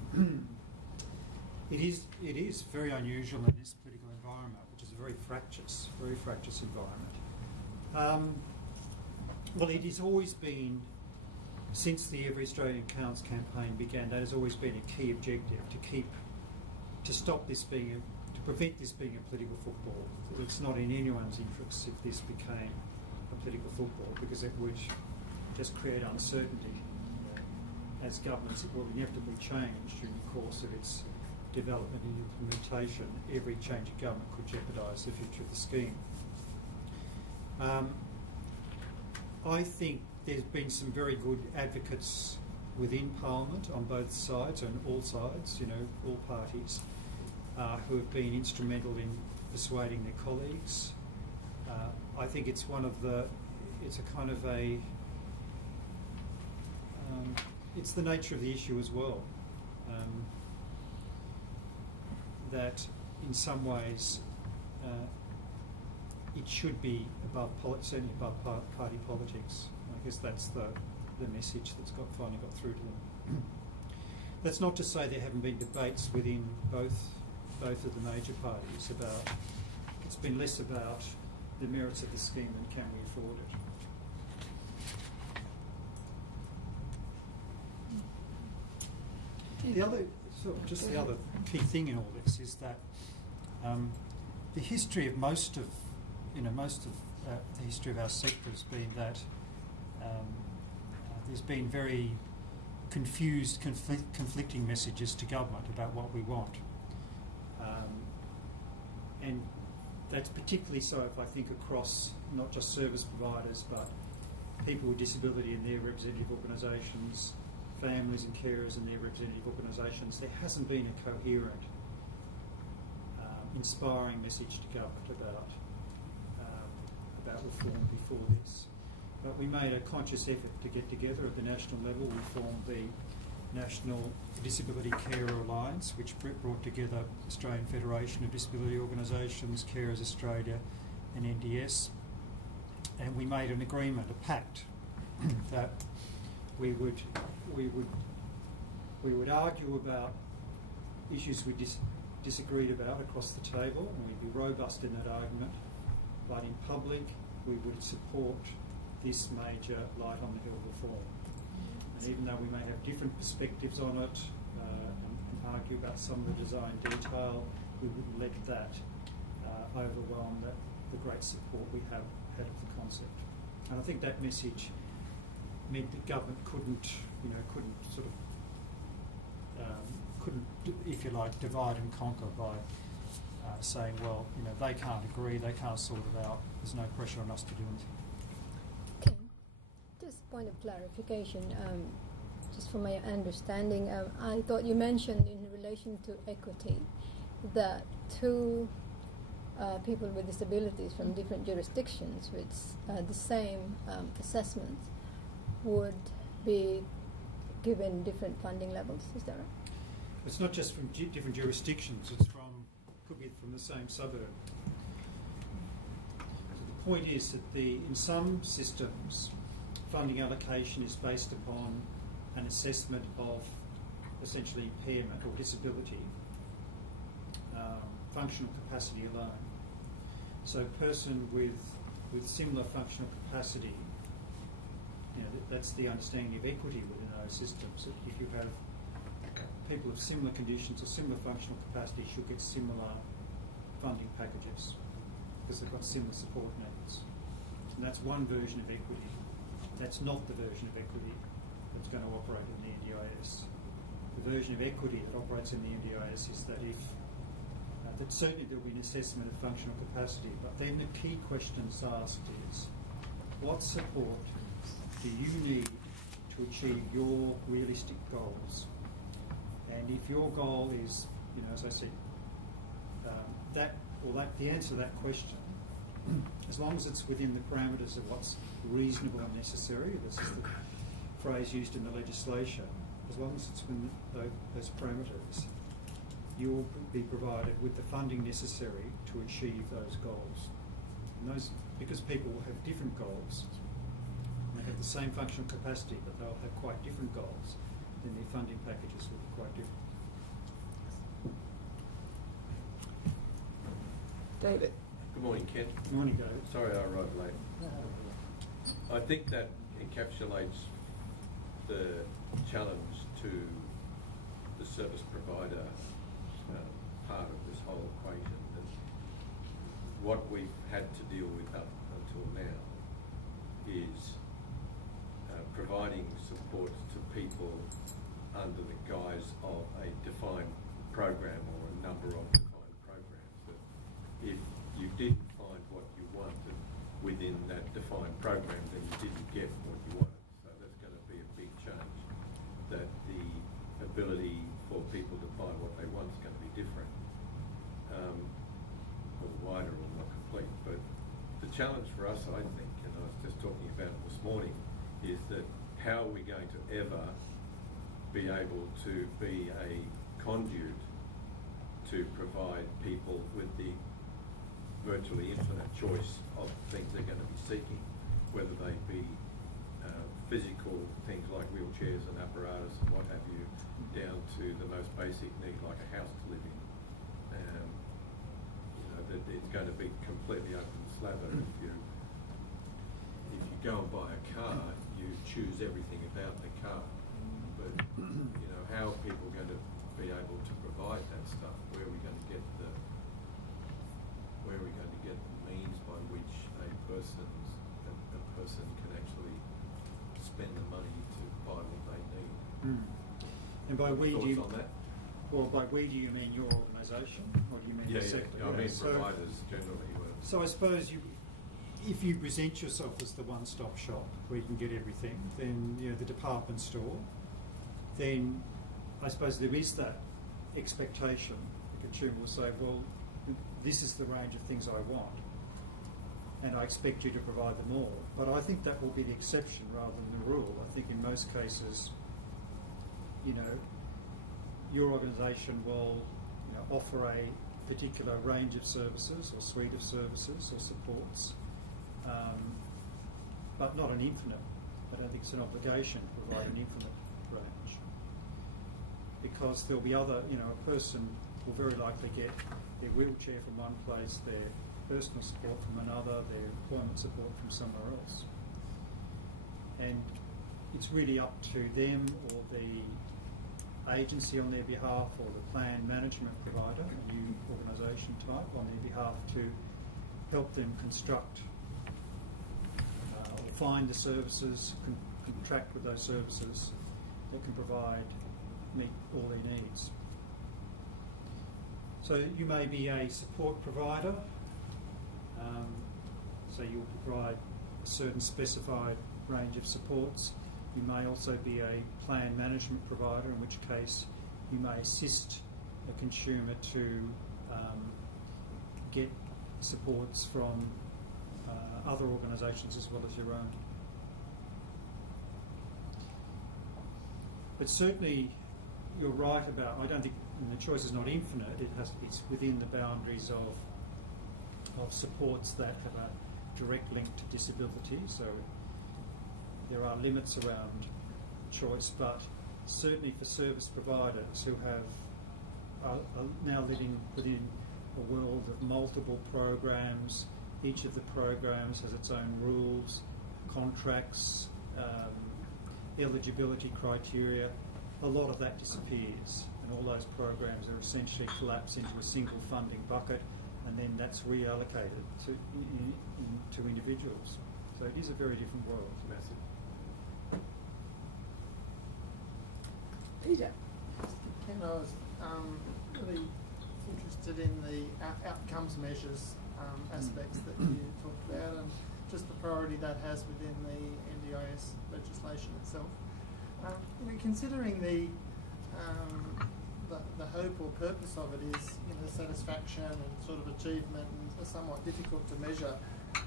It is very unusual in this political environment, which is a very fractious environment. Well, it has always been, since the Every Australian Counts campaign began, that has always been a key objective, to stop this being to prevent this being a political football. It's not in anyone's interest if this became a political football, because it would just create uncertainty. As governments will inevitably change during the course of its development and implementation, every change of government could jeopardise the future of the scheme. I think there's been some very good advocates within Parliament on both sides, and all sides, all parties, who have been instrumental in persuading their colleagues. I think it's it's the nature of the issue as well, that in some ways it should be certainly above party politics. I guess that's the message that's finally got through to them. That's not to say there haven't been debates within both of the major parties about. It's been less about the merits of the scheme than can we afford it. The other key thing in all this is that the history of most of the history of our sector has been that there's been very confused, conflicting messages to government about what we want, and that's particularly so if I think across not just service providers but people with disability and their representative organisations, families and carers and their representative organisations. There hasn't been a coherent, inspiring message to government about reform before this. But we made a conscious effort to get together at the national level. We formed the National Disability Carer Alliance, which brought together Australian Federation of Disability Organisations, Carers Australia and NDS. And we made an agreement, a pact, that we would argue about issues we disagreed about across the table, and we'd be robust in that argument, but in public we would support this major light on the hill reform. And even though we may have different perspectives on it and argue about some of the design detail, we wouldn't let that overwhelm the great support we have had of the concept. And I think that message meant that government couldn't, if you like, divide and conquer by saying, well, they can't agree, they can't sort it out, there's no pressure on us to do anything. Okay. Just point of clarification, just from my understanding, I thought you mentioned in relation to equity that two people with disabilities from different jurisdictions with the same assessment would be given different funding levels. Is that right? It's not just from different jurisdictions, could be from the same suburb. So the point is that in some systems, funding allocation is based upon an assessment of essentially impairment or disability, functional capacity alone. So a person with similar functional capacity, that's the understanding of equity within those systems. If you have people of similar conditions or similar functional capacity should get similar funding packages because they've got similar support needs. And that's one version of equity. That's not the version of equity that's going to operate in the NDIS. The version of equity that operates in the NDIS is that that certainly there will be an assessment of functional capacity, but then the key questions asked is, what support do you need to achieve your realistic goals? And if your goal is, as I said, that the answer to that question, as long as it's within the parameters of what's reasonable and necessary, this is the phrase used in the legislation, as long as it's within those parameters, you will be provided with the funding necessary to achieve those goals. And because people will have different goals, they have the same functional capacity, but they'll have quite different goals, then their funding packages will be quite different. David. Good morning, Ken. Good morning, David. Sorry I arrived late. I think that encapsulates the challenge to the service provider part of this whole equation. That what we've had to deal with up until now is providing support to people under the guise of a defined program or a number of defined programs. But if you didn't find what you wanted within that defined program, then you didn't get what you wanted. So that's going to be a big change. That the ability for people to find what they want is going to be different, or wider or more complete. But the challenge for us, I think, and I was just talking about it this morning, is that how are we going to ever be able to be a conduit to provide people with the virtually infinite choice of things they're going to be seeking, whether they be physical things like wheelchairs and apparatus and what have you, down to the most basic need like a house to live in. That it's going to be completely open slather. If you go and buy a car, you choose everything about the car. But how are people going to be able to provide that stuff? Where are we going to get the means by which a person can actually spend the money to buy what they need? And by we, do you, on that? well, by we, do you mean your organisation, or do you mean the sector? I mean providers generally. So I suppose if you present yourself as the one-stop shop where you can get everything, then the department store, then I suppose there is that expectation. The consumer will say, well, this is the range of things I want, and I expect you to provide them all. But I think that will be the exception rather than the rule. I think in most cases, your organisation will offer a particular range of services or suite of services or supports, but not an infinite. I don't think it's an obligation to provide an infinite range, because there'll be other, a person will very likely get their wheelchair from one place, their personal support from another, their employment support from somewhere else. And it's really up to them or the agency on their behalf or the plan management provider, a new organisation type, on their behalf to help them construct or find the services, contract with those services that can meet all their needs. So you may be a support provider, so you'll provide a certain specified range of supports. You may also be a plan management provider, in which case you may assist a consumer to get supports from other organisations as well as your own. But certainly you're right about, I don't think the choice is not infinite, it's within the boundaries of supports that have a direct link to disability, so there are limits around choice, but certainly for service providers who are now living within a world of multiple programs, each of the programs has its own rules, contracts, eligibility criteria. A lot of that disappears, and all those programs are essentially collapsed into a single funding bucket, and then that's reallocated to individuals. So it is a very different world. Massive. Peter. Ken, I was really interested in the outcomes measures aspects that you talked about, and just the priority that has within the NDIS legislation itself. Considering the the hope or purpose of it is, you know, satisfaction and sort of achievement, and are somewhat difficult to measure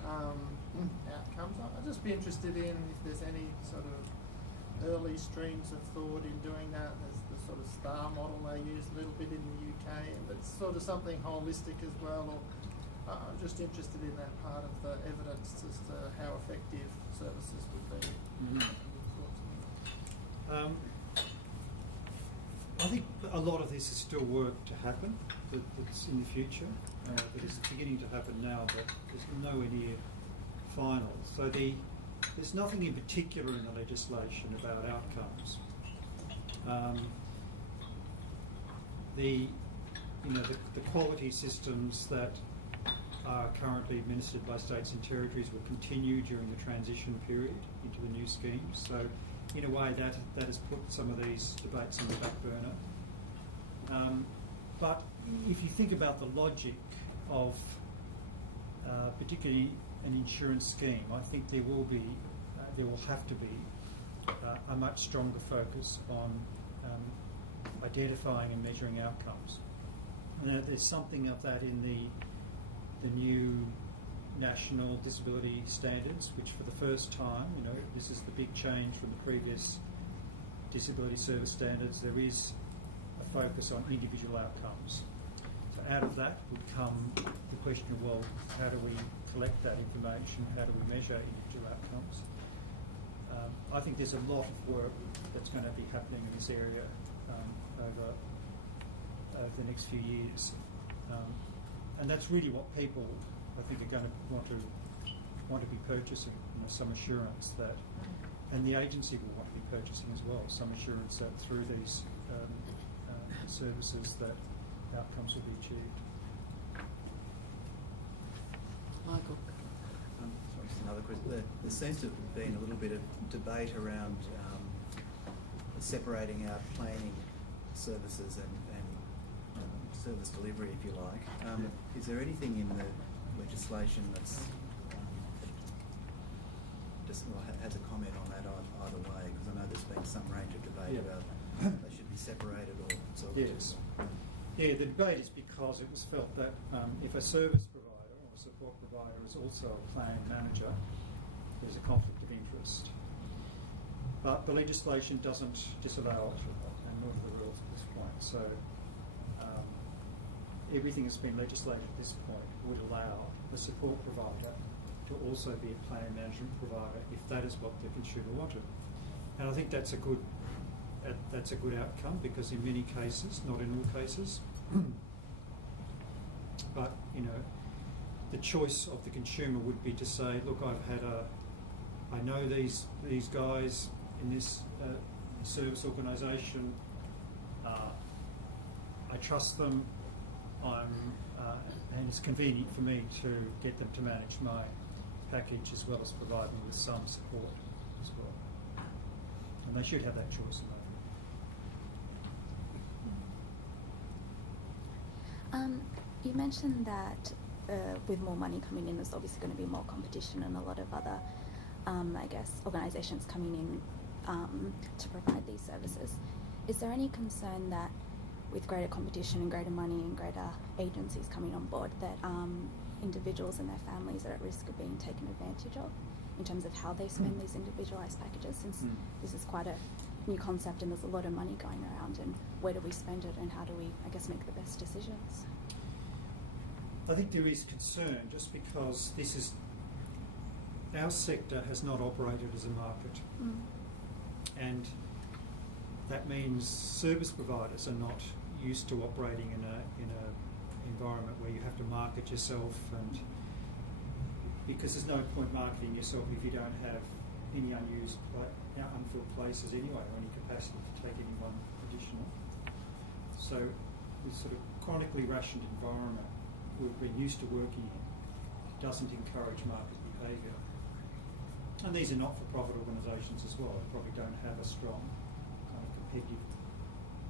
outcomes. I'd just be interested in if there's any sort of early streams of thought in doing that. There's the sort of STAR model they use a little bit in the UK, but it's sort of something holistic as well. Or I'm just interested in that part of the evidence as to how effective services would be. I think a lot of this is still work to happen, that's in the future. That is beginning to happen now, but there's nowhere near final. So there's nothing in particular in the legislation about outcomes. The quality systems that are currently administered by states and territories will continue during the transition period into the new schemes. So in a way that has put some of these debates on the back burner. But if you think about the logic of particularly an insurance scheme, I think there will have to be a much stronger focus on identifying and measuring outcomes. And there's something of that in the new national disability standards, which for the first time, this is the big change from the previous disability service standards. There is a focus on individual outcomes. So out of that would come the question of, well, how do we collect that information? How do we measure individual outcomes? I think there's a lot of work that's going to be happening in this area over the next few years. And that's really what people, I think, are going to want to be purchasing, some assurance that, and the agency will want to be purchasing as well, some assurance that through these services that outcomes will be achieved. Michael. Sorry, just another question. There seems to have been a little bit of debate around separating out planning services and service delivery, if you like. Is there anything in the legislation that's has a comment on that either way? Because I know there's been some range of debate about they should be separated or sort of. Yes. Yeah, the debate is because it was felt that if a service provider or a support provider is also a plan manager, there's a conflict of interest. But the legislation doesn't disallow it, and nor do the rules at this point. So everything that's been legislated at this point would allow the support provider to also be a plan management provider if that is what the consumer wanted. And I think that's a good outcome, because in many cases, not in all cases, but the choice of the consumer would be to say, look, I know these guys in this service organisation, I trust them, and it's convenient for me to get them to manage my package as well as provide them with some support as well. And they should have that choice. You mentioned that with more money coming in, there's obviously going to be more competition and a lot of other, organisations coming in to provide these services. Is there any concern that with greater competition and greater money and greater agencies coming on board, that individuals and their families are at risk of being taken advantage of in terms of how they spend these individualised packages, since this is quite a new concept and there's a lot of money going around, and where do we spend it and how do we, make the best decisions? I think there is concern just because our sector has not operated as a market. And that means service providers are not used to operating in an environment where you have to market yourself, and because there's no point marketing yourself if you don't have any unfilled places anyway, or any capacity to take anyone additional. So this sort of chronically rationed environment we've been used to working in doesn't encourage market behaviour. And these are not-for-profit organisations as well. They probably don't have a strong kind of competitive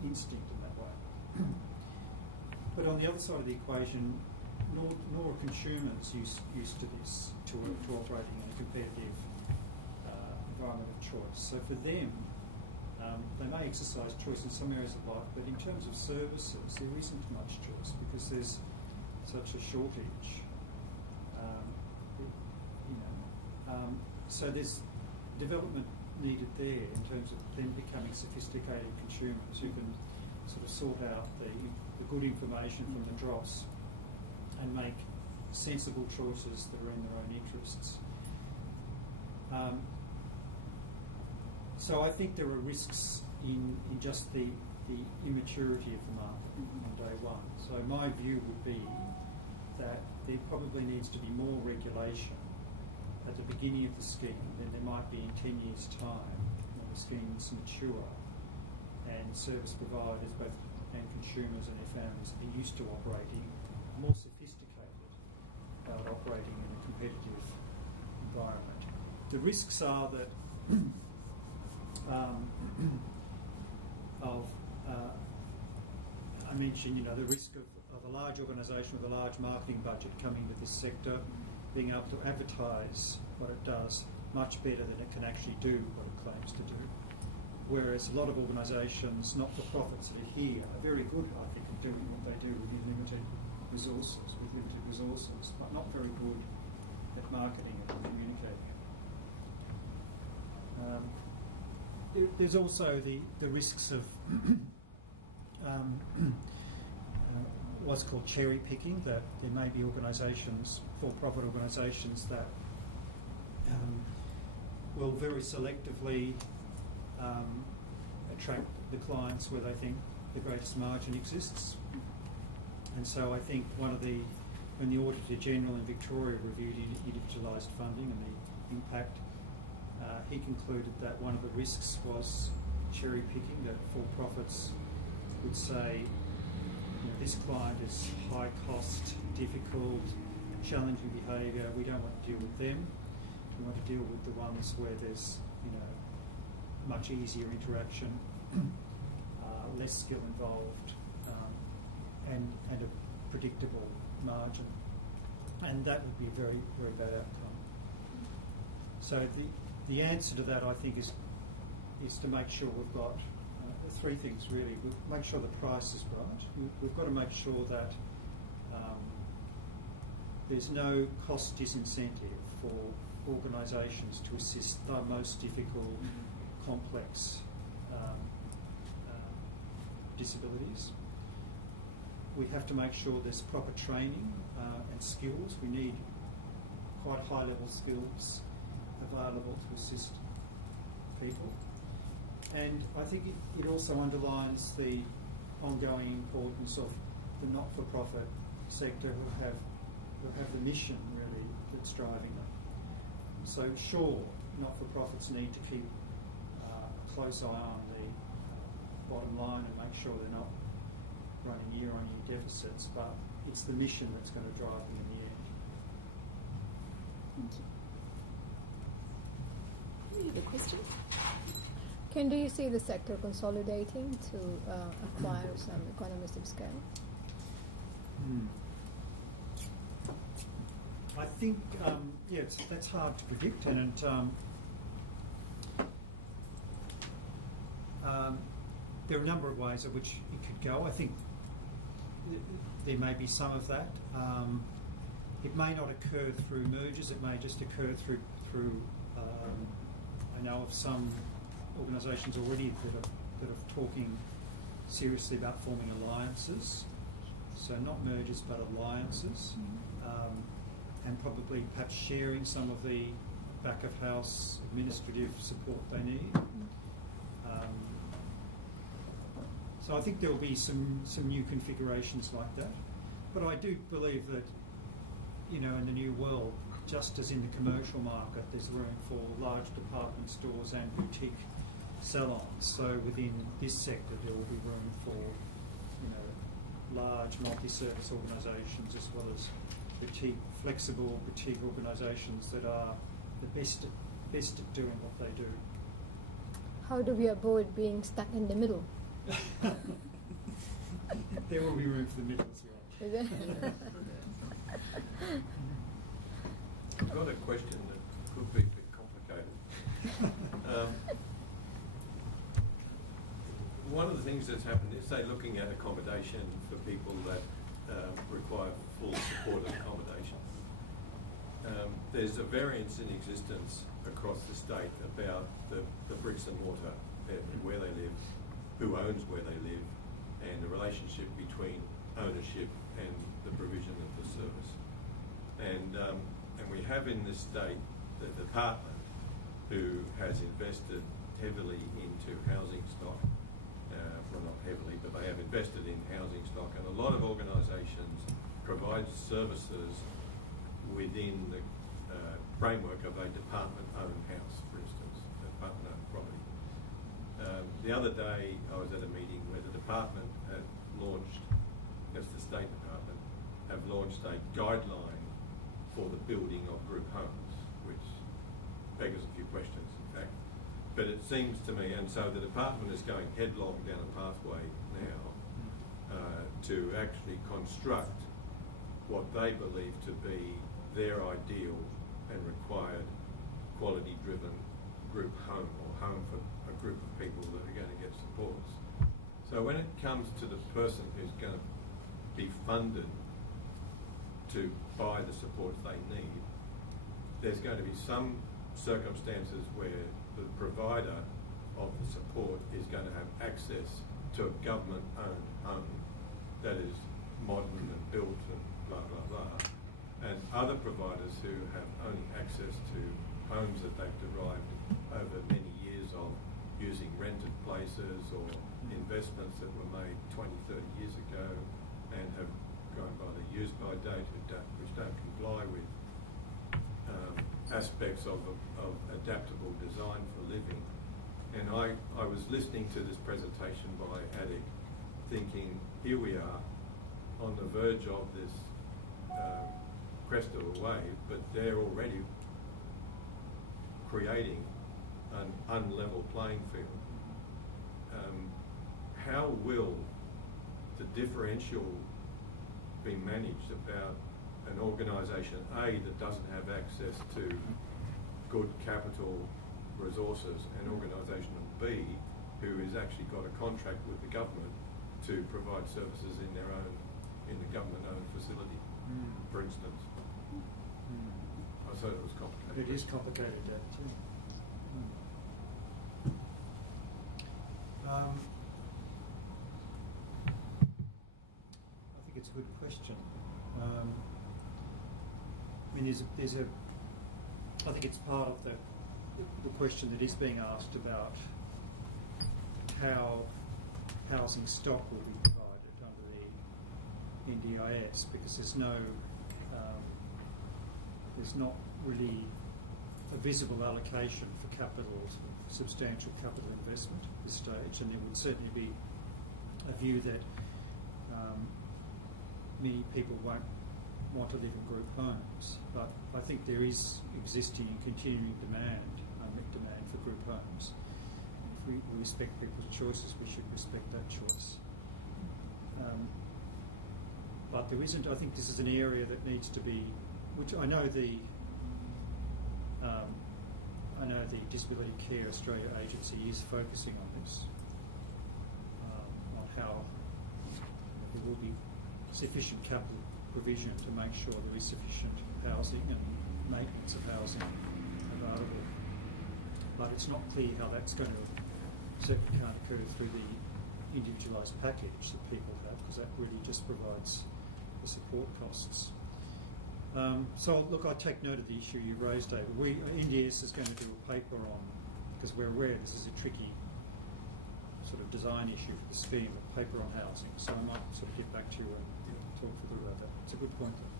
instinct in that way. But on the other side of the equation, nor are consumers used to this, to operating in a competitive environment of choice. So for them, They may exercise choice in some areas of life, but in terms of services, there isn't much choice because there's such a shortage. So there's development needed there in terms of them becoming sophisticated consumers who can sort of sort out the good information from the dross and make sensible choices that are in their own interests. So I think there are risks in just the immaturity of the market on day one. So my view would be that there probably needs to be more regulation at the beginning of the scheme than there might be in 10 years' time when the scheme's mature and service providers, both and consumers and their families, are used to operating more sophisticated about operating in a competitive environment. The risks are that I mentioned, the risk of a large organisation with a large marketing budget coming into this sector, being able to advertise what it does much better than it can actually do what it claims to do. Whereas a lot of organisations, not-for-profits that are here, are very good, I think, at doing what they do with limited resources, but not very good at marketing and communicating. There's also the risks of what's called cherry picking, that there may be organisations, for-profit organisations, that will very selectively attract the clients where they think the greatest margin exists. And so I think when the Auditor General in Victoria reviewed individualised funding and the impact, he concluded that one of the risks was cherry picking, that for-profits would say, this client is high cost, difficult, challenging behaviour, we don't want to deal with them. We want to deal with the ones where there's much easier interaction, less skill involved, and a predictable margin. And that would be a very, very bad outcome. So the answer to that, I think, is to make sure we've got three things really. Make sure the price is right. We've got to make sure that there's no cost disincentive for organisations to assist the most difficult, complex disabilities. We have to make sure there's proper training and skills. We need quite high-level skills available to assist people. And I think it also underlines the ongoing importance of the not-for-profit sector who have the mission, really, that's driving them. So sure, not-for-profits need to keep a close eye on the bottom line and make sure they're not running year-on-year deficits, but it's the mission that's going to drive them in the end. Thank you. Any other questions? Ken, do you see the sector consolidating to acquire some economies of scale? I think, that's hard to predict, and there are a number of ways in which it could go. I think there may be some of that. It may not occur through mergers. It may just occur through I know of some organisations already that are talking seriously about forming alliances. So not mergers, but alliances, and probably perhaps sharing some of the back of house administrative support they need. So I think there will be some new configurations like that. But I do believe that, in the new world, just as in the commercial market, there's room for large department stores and boutique salons. So within this sector, there will be room for, large multi-service organisations as well as flexible boutique organisations that are the best at doing what they do. How do we avoid being stuck in the middle? There will be room for the middle as well. Is it? I've got a question that could be a bit complicated. one of the things that's happened is, say, looking at accommodation for people that require full supported accommodation. There's a variance in existence across the state about the bricks and mortar, where they live, who owns where they live, and the relationship between ownership and the provision of the service. And we have in this state the department who has invested heavily into housing stock. Well, not heavily, but they have invested in housing stock, and a lot of organisations provide services within the framework of a department-owned house, for instance, a department-owned property. The other day I was at a meeting where the department had launched, that's the State Department, have launched a guideline for the building of group homes, which beggars a few questions, in fact. But it seems to me, and so the department is going headlong down a pathway now to actually construct what they believe to be their ideal and required quality-driven group home, or home for a group of people that are going to get supports. So when it comes to the person who's going to be funded to buy the supports they need, there's going to be some circumstances where the provider of the support is going to have access to a government-owned home that is modern and built and blah, blah, blah, and other providers who have only access to homes that they've derived over many years of using rented places or investments that were made 20, 30 years ago and have gone by the use-by date, which don't comply with aspects of adaptable design for living. And I was listening to this presentation by ADIC thinking, here we are on the verge of this crest of a wave, but they're already creating an unlevel playing field. How will the differential be managed about an organisation A that doesn't have access to good capital resources, and organisation B who has actually got a contract with the government to provide services in their own, in the government-owned facility, for instance? I thought it was complicated. It is complicated, that too. I think it's a good question. I mean, I think it's part of the question that is being asked about how housing stock will be provided under the NDIS, because there's not really a visible allocation for capital, substantial capital investment at this stage, and there would certainly be a view that many people won't want to live in group homes, but I think there is existing and continuing demand for group homes. If we respect people's choices, we should respect that choice. But there isn't, I think this is an area that needs to be, which I know the Disability Care Australia Agency is focusing on this, on how there will be sufficient capital provision to make sure there is sufficient housing and maintenance of housing available. But it's not clear how that's going to, certainly can't occur through the individualised package that people have, because that really just provides the support costs. So look, I take note of the issue you raised, David. NDS is going to do a paper on, because we're aware this is a tricky sort of design issue for the scheme, a paper on housing. So I might sort of get back to you and talk further about that. It's a good point, though.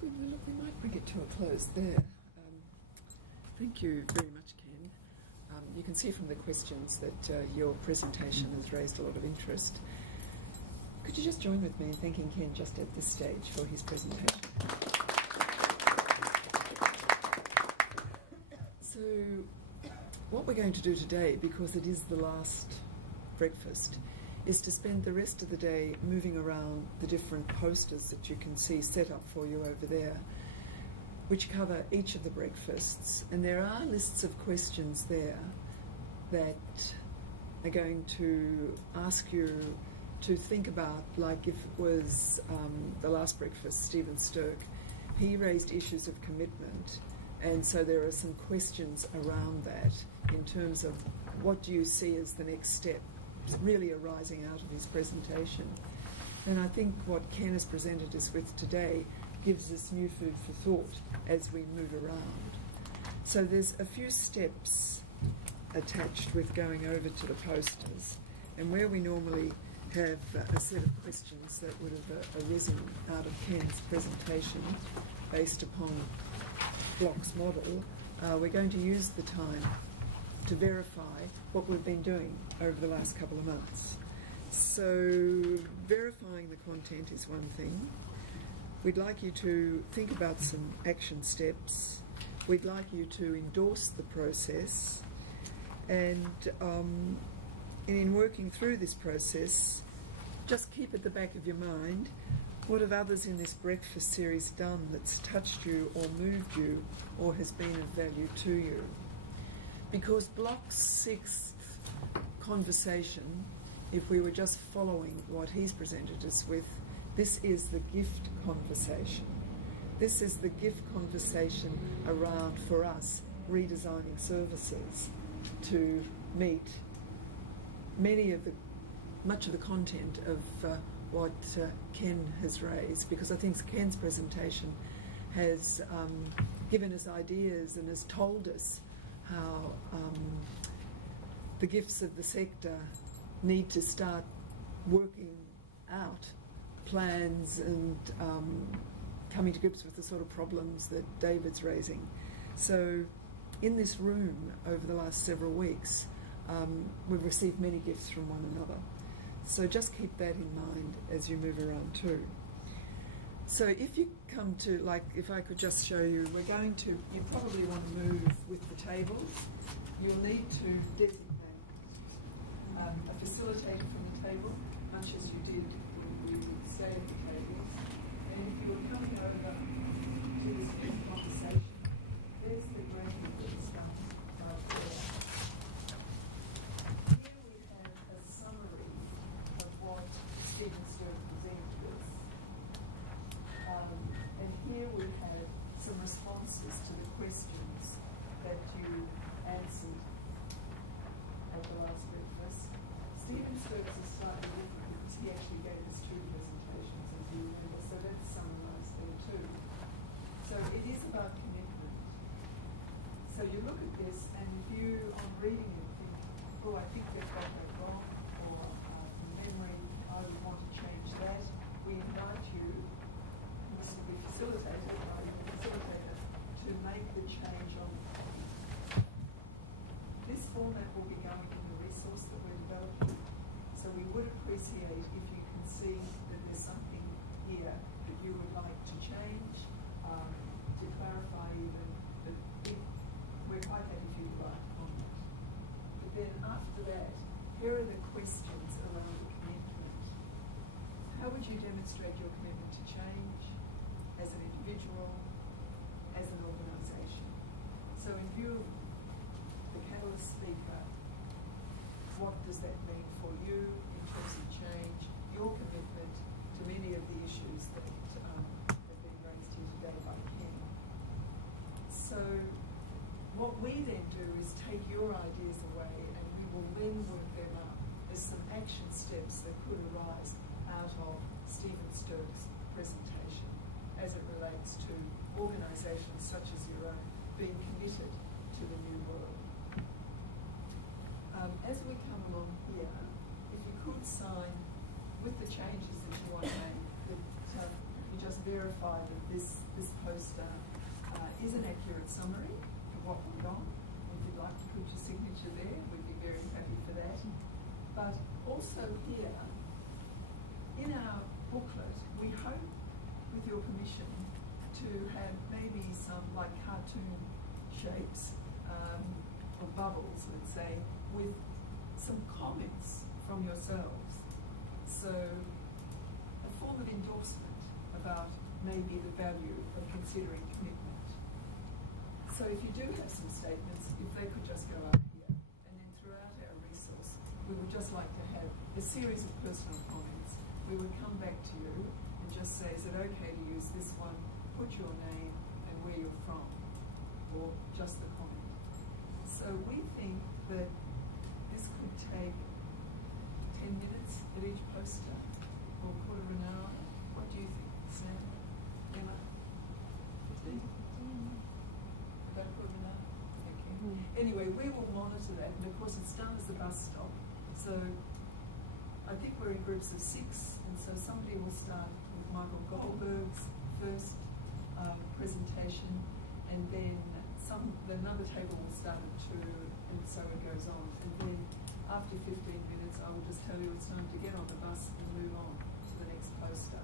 Good. Well, look, we might bring it to a close there. Thank you very much, Ken. You can see from the questions that your presentation has raised a lot of interest. Could you just join with me in thanking Ken just at this stage for his presentation? So, what we're going to do today, because it is the last breakfast, is to spend the rest of the day moving around the different posters that you can see set up for you over there, which cover each of the breakfasts. And there are lists of questions there that are going to ask you to think about, like if it was the last breakfast, Stephen Sturck, he raised issues of commitment, and so there are some questions around that in terms of what do you see as the next step really arising out of his presentation. And I think what Ken has presented us with today gives us new food for thought as we move around. So there's a few steps attached with going over to the posters, and where we normally have a set of questions that would have arisen out of Ken's presentation based upon Block's model, we're going to use the time to verify what we've been doing over the last couple of months. So verifying the content is one thing. We'd like you to think about some action steps. We'd like you to endorse the process, and in working through this process, just keep at the back of your mind, what have others in this breakfast series done that's touched you or moved you or has been of value to you? Because Block's sixth conversation, if we were just following what he's presented us with, this is the gift conversation. This is the gift conversation around, for us, redesigning services to meet much of the content of what Ken has raised, because I think Ken's presentation has given us ideas and has told us how the gifts of the sector need to start working out plans and coming to grips with the sort of problems that David's raising. So in this room over the last several weeks, we've received many gifts from one another. So just keep that in mind as you move around too. So if you come to, like, if I could just show you, you probably want to move with the tables. You'll need to designate a facilitator from the table, much as you did when you stayed at the tables. And if you were coming over to this conversation, there's the graphic that's done right there. Here we have a summary of what Stephen Sturck presented us. And here we have some responses to the questions that you answered at the last breakfast. Stephen Sturck's is slightly different because he actually gave us two presentations, as you remember, so that's summarised there too. So it is about commitment. So you look at this, and if you, on reading it, think, oh, I think they've got that wrong, or from memory, I would want to change that, we invite you, and this will be facilitated by the facilitator, to make the change on the format. This format will be going in the resource that we're developing, so we would appreciate if you can see that there's something here that you would like to change, to clarify even, that we're quite happy if you would like on that. But then after that, here are the questions around the commitment. How would you demonstrate your commitment to change as an individual, as an organisation? So in view of the catalyst speaker, what does that mean for you in terms of change, your commitment to many of the issues that have been raised here today by Ken? So what we then do is take your ideas away, and we will then work them up as some action steps that could arise out of Stephen Sturck's presentation as it relates to organisations such as your own being committed to the new world. As we come along here, if you could sign with the changes that you want to make, that you just verify that this poster is an accurate summary of what we've done. If you'd like to put your signature there, we'd be very happy for that. But also here, in our booklet, we hope, with your permission, to have maybe some like cartoon shapes or bubbles, let's say, with some comments from yourselves. So a form of endorsement about maybe the value of considering commitment. So if you do have some statements, if they could just go up here, and then throughout our resource, we we would just like to have a series of personal comments. We would come back to you and just say, is it okay to use this one? Put your name and where you're from, or just the comment. So we think that this could take 10 minutes at each poster, or quarter of an hour. What do you think, Sam? Emma? 15? About a quarter of an hour? Okay. Anyway, we will monitor that, and of course it's done as a bus stop. So I think we're in groups of 6, and so somebody will start with Michael Goldberg's first presentation, and then another table will start at 2, and so it goes on. And then after 15 minutes, I will just tell you it's time to get on the bus and move on to the next poster.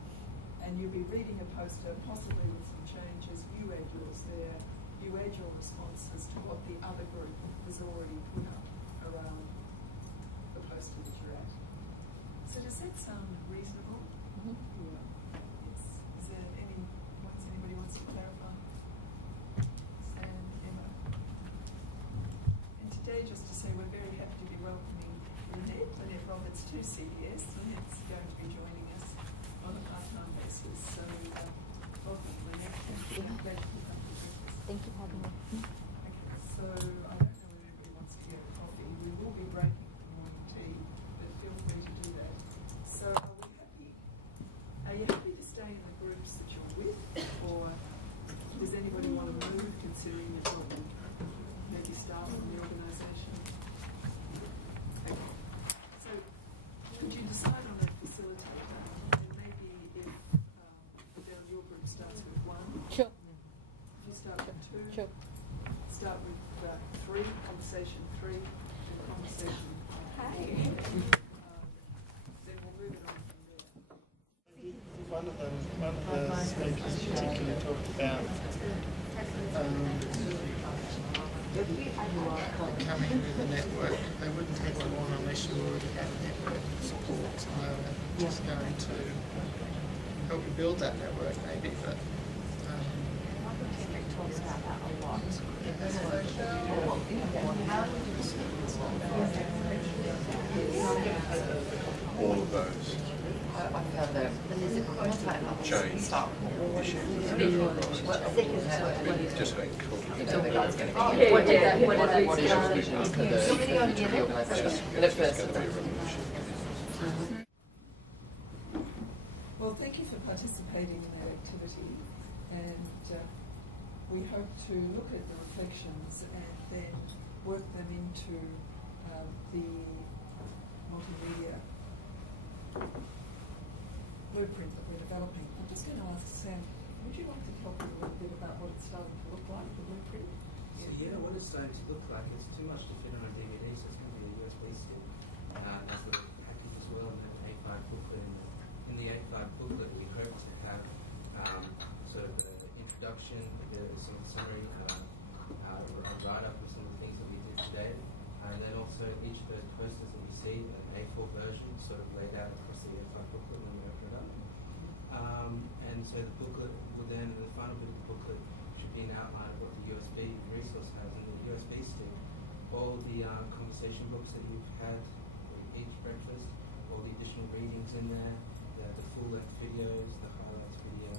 And you'll be reading a poster, possibly with some changes. You add yours there. You add your responses to what the other group has already put up around the poster that you're at. So does that sound reasonable? Mm-hmm. Yeah. Yes. Is there anybody wants to clarify? Sam, Emma. And today, just to say, we're very happy to be welcoming Lynette Roberts to CDS. Lynette's going to be joining us on a part-time basis. So welcome, Lynette. Thank you. Glad you could come to breakfast. Thank you for having me. Okay, so I don't know if anybody wants to get a coffee. We will be breaking for morning tea, but feel free to do that. So are you happy to stay in the groups that you're with, or does anybody want to move, considering that you'll maybe start in the organisation? Okay. So could you decide on a facilitator, and maybe if your group starts with 1? Sure. If you start with 2, Sure. start with 3, conversation 3, and conversation 4. Then we'll move it on from there. One of the speakers particularly talked about coming with a network. They wouldn't take them on unless you already had a network support. So they're just going to help you build that network maybe, but talks about that a lot. All of those I found that change issues. Just going what is your vision for the organisation? Well, thank you for participating in that activity, and we hope to look at the reflections and then work them into the multimedia blueprint that we're developing. I'm just going to ask Sam, would you like to talk a little bit about what it's starting to look like, the blueprint? So what it's starting to look like, it's too much to fit on a DVD, so it's going to be a USB stick. There's the package as well, and then an A5 booklet. In the A5 booklet, we hope to have sort of the introduction, some summary, a write-up of some of the things that we did today, and then also each of those posters that we see, an A4 version, sort of laid out across the A5 booklet when we open it up. And so the booklet will then, the final bit of the booklet should be an outline of what the USB resource has, and the USB stick, all the conversation books that you've had each breakfast, all the additional readings in there, the full-length videos, the highlights video,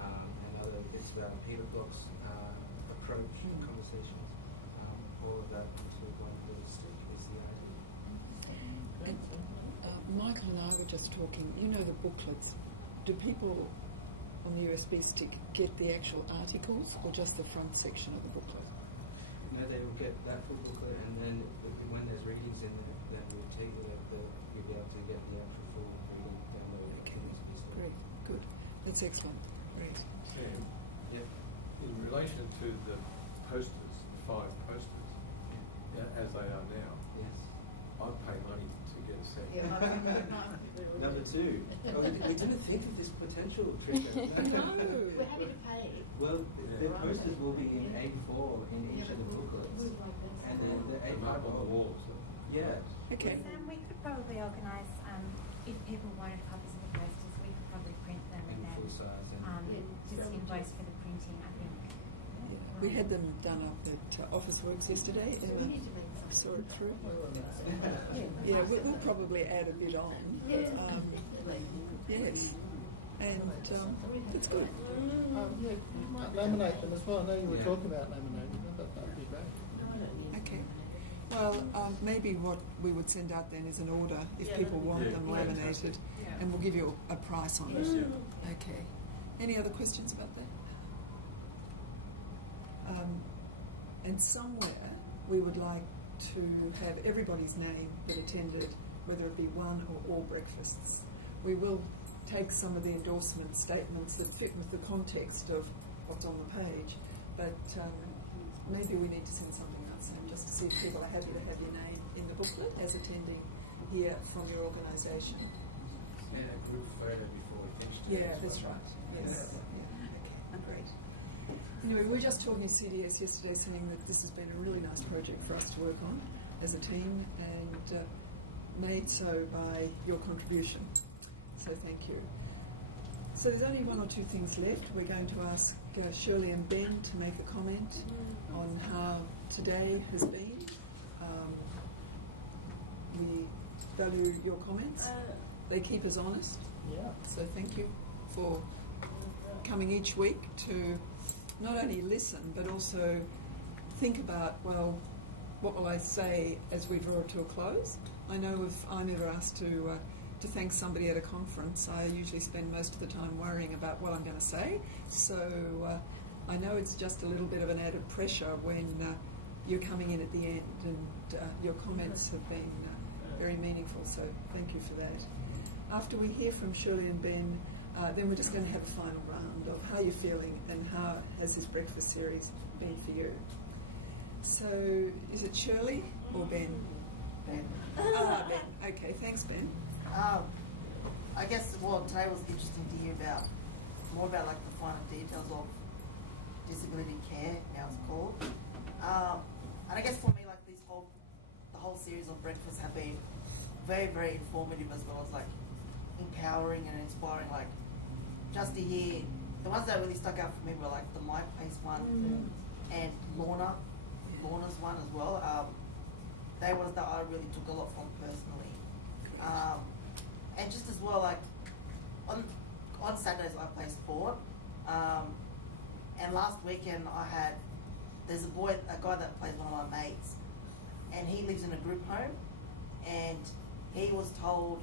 and other bits about Peter Block's approach to conversations. All of that into one little stick is the idea. Michael and I were just talking, the booklets. Do people on the USB stick get the actual articles or just the front section of the booklet? No, they will get that full booklet, and then when there's readings in there, then we'll take you'll be able to get the actual full reading download. Okay. Great, good. That's excellent. Great. Sam, Yep. in relation to the posters, the 5 posters, as they are now, Yes. I'd pay money to get a set. Number 2. Oh, we didn't think of this potential, Tricia. We're happy to pay. Well, the posters will be in A4 in each of the booklets, and then the A5 on the walls. Yeah. Okay. We could probably organise, if people wanted copies of the posters, we could probably print them and then full size. just invoice for the printing, I think. We had them done up at Office Works yesterday. Emma saw it through. Yeah, we'll probably add a bit on. Yes. And it's good. You might laminate them as well. I know you were talking about laminating them, but that would be great. Okay. Well, maybe what we would send out then is an order if people want them laminated, and we'll give you a price on it. Okay. Any other questions about that? And somewhere we would like to have everybody's name that attended, whether it be one or all breakfasts. We will take some of the endorsement statements that fit with the context of what's on the page, but maybe we need to send something out soon just to see if people are happy to have your name in the booklet as attending here from your organisation. And a group photo before we finish. Yeah, that's right. Yes. Yeah. Okay. Great. Anyway, we were just talking to CDS yesterday saying that this has been a really nice project for us to work on as a team, and made so by your contribution. So thank you. So there's only one or two things left. We're going to ask Shirley and Ben to make a comment on how today has been. We value your comments. They keep us honest. Yeah. So thank you for coming each week to not only listen but also think about, well, what will I say as we draw to a close? I know if I'm ever asked to thank somebody at a conference, I usually spend most of the time worrying about what I'm going to say. So I know it's just a little bit of an added pressure when you're coming in at the end, and your comments have been very meaningful, so thank you for that. After we hear from Shirley and Ben, then we're just going to have a final round of how you're feeling and how has this breakfast series been for you. So, is it Shirley or Ben? Ben. Ben. Okay, thanks, Ben. I guess today was interesting to hear more about like the finer details of disability care, now it's called. And I guess for me, like the whole series of breakfasts have been very, very informative, as well as like empowering and inspiring. Like just to hear the ones that really stuck out for me were like the My Place one and Lorna's one as well. They ones that I really took a lot from personally. And just as well, like on Saturdays I play sport, and last weekend there's a guy that plays one of my mates, and he lives in a group home, and he was told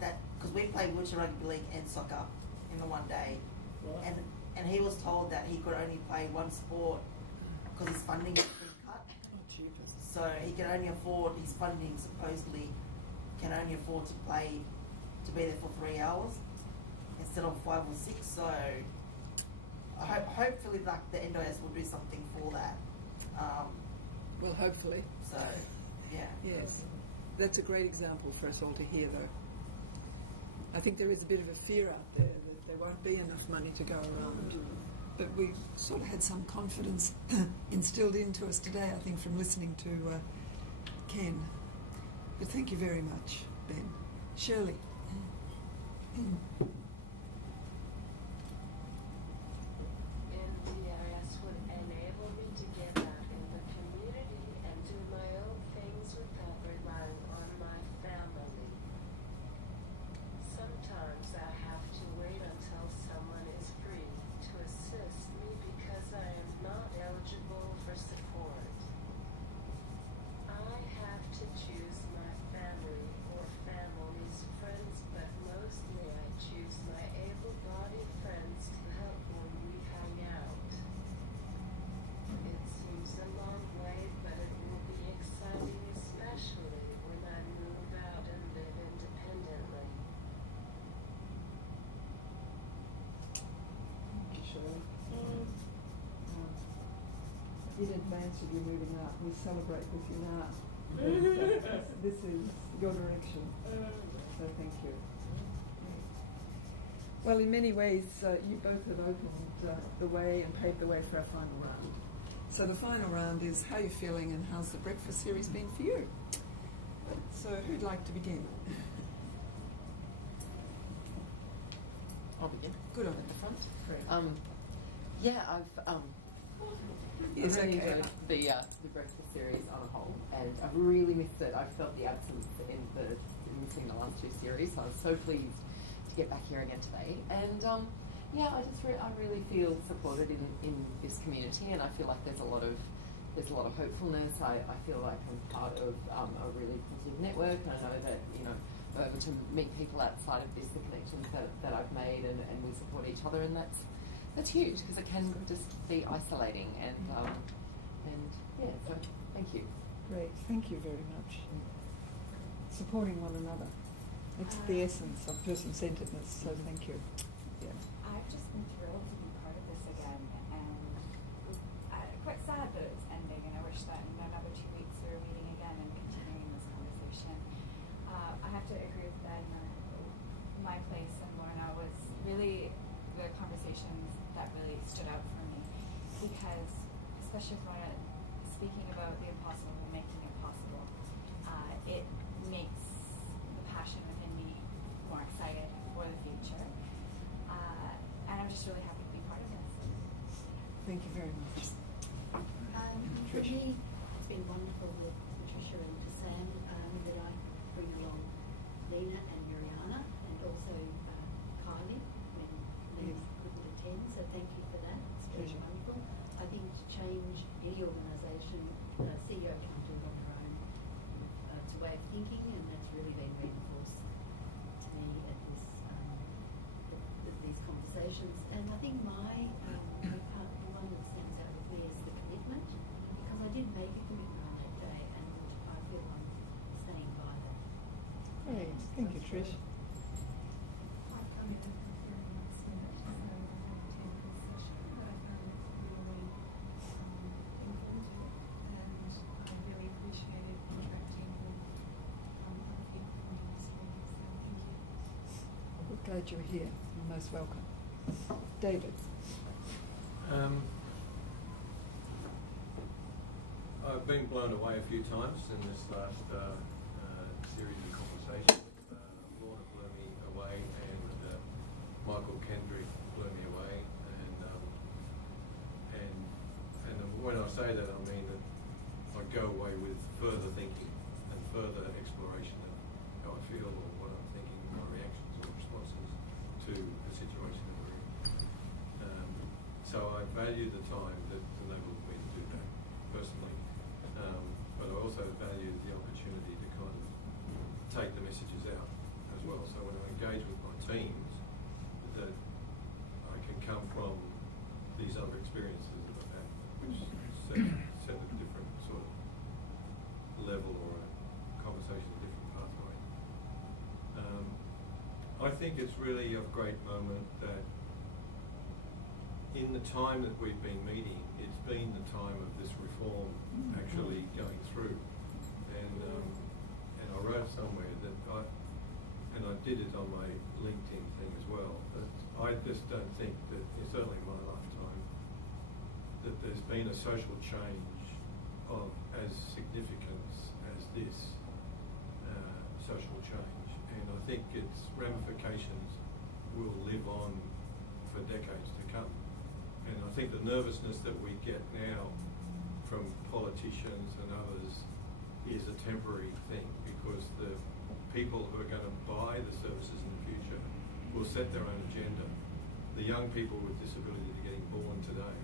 that, because we play wheelchair rugby league and soccer in the one day, and he was told that he could only play one sport because his funding has been cut. So he can only afford, his funding supposedly can only afford to be there for 3 hours instead of 5 or 6. So hopefully like the NDIS will do something for that. Well, hopefully. So, yeah. Yes. That's a great example for us all to hear, though. I think there is a bit of a fear out there that there won't be enough money to go around. But we sort of had some confidence instilled into us today, I think, from listening to Ken. But thank you very much, Ben. Shirley. NDIS would enable me to get out in the community and do my own things without relying on my family. Sometimes I have to wait until someone is free to assist me because I am not eligible for support. I have to choose my family or family's friends, but mostly I choose my able-bodied friends to help when we hang out. It seems a long way, but it will be exciting, especially when I move out and live independently. Thank you, Shirley. In advance of you moving out, we celebrate with you now. This is your direction. So thank you. Well, in many ways, you both have opened the way and paved the way for our final round. So the final round is how you're feeling and how's the breakfast series been for you. So who'd like to begin? I'll begin. Good on at the front. Yeah, I've Yes, I really okay. enjoyed the breakfast series on a whole, and I've really missed it. I felt the absence in missing the last 2 series, so I was so pleased to get back here again today. And yeah, I really feel supported in this community, and I feel like there's a lot of hopefulness. I feel like I'm part of a really positive network, and I know that, you know, we're able to meet people outside of this, the connections that I've made, and we support each other, and that's huge, because it can just be isolating, and yeah, so thank you. Great, thank you very much. Supporting one another. It's the essence of person-centeredness, so thank you. Yeah. I've just been thrilled to be part of this again, and quite sad that it's ending, and I wish that in another 2 weeks we were meeting again and continuing this conversation. I have to agree with Ben. My place in Lorna was really the conversations that really stood out for me, because especially with Lorna speaking about the impossible and making it possible, it makes the passion within me more excited for the future, and I'm just really happy to be part of this. Thank you very much. For me, it's been wonderful with Patricia and to Sam that I bring along Lena and Mariana, and also Kylie when Lena couldn't attend, so thank you for that. It's been wonderful. I think to change any organisation, CEO can't do it on her own. It's a way of thinking, and that's really been reinforced to me at this these conversations. And I think my part, the one that stands out with me is the commitment, because I did make a commitment on that day, and I feel I'm staying by that. Great, thank you, Trish. We're glad you're here. You're most welcome. David. I've been blown away a few times in this last series of conversations. Lorna blew me away, and Michael Kendrick blew me away, and when I say that, I mean that I go away with further thinking and further exploration of how I feel or what I'm thinking, my reactions or responses to the situation that we're in. So I value the time that enabled me to do that personally, but I also value the opportunity to kind of take the messages out as well. So when I engage with my teams, that I can come from these other experiences that I've had, which set a different sort of level or a conversation, a different pathway. I think it's really a great moment that in the time that we've been meeting, it's been the time of this reform actually going through. And I wrote somewhere that and I did it on my LinkedIn thing as well, that I just don't think that, certainly in my lifetime, that there's been a social change of as significant as this social change. And I think its ramifications will live on for decades to come. And I think the nervousness that we get now from politicians and others is a temporary thing, because the people who are going to buy the services in the future will set their own agenda. The young people with disability that are getting born today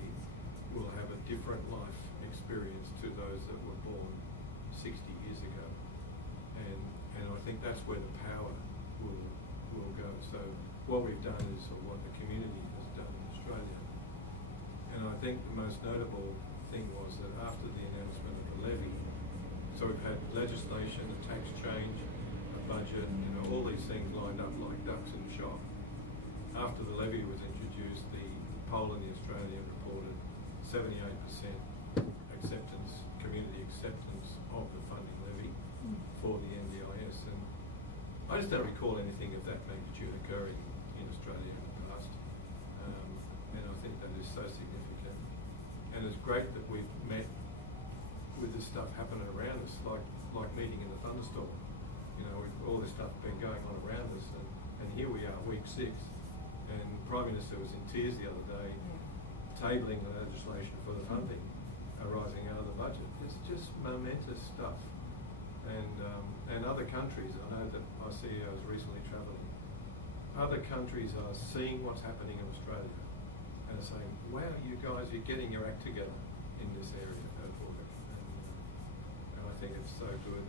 will have a different life experience to those that were born 60 years ago. And I think that's where the power will go. So what we've done is, or what the community has done in Australia. And I think the most notable thing was that after the announcement of the levy, so we've had legislation, a tax change, a budget, all these things lined up like ducks in a shop. After the levy was introduced, the poll in the Australia reported 78% acceptance, community acceptance of the funding levy for the NDIS. And I just don't recall anything of that magnitude occurring in Australia in the past. And I think that is so significant. And it's great that we've met with this stuff happening around us, like meeting in a thunderstorm. All this stuff been going on around us, and here we are, week 6, and Prime Minister was in tears the other day, tabling the legislation for the funding, momentous stuff. And other countries, I know that my CEO is recently travelling, other countries are seeing what's happening in Australia and are saying, wow, you guys, you're getting your act together in this area of work. And I think it's so good,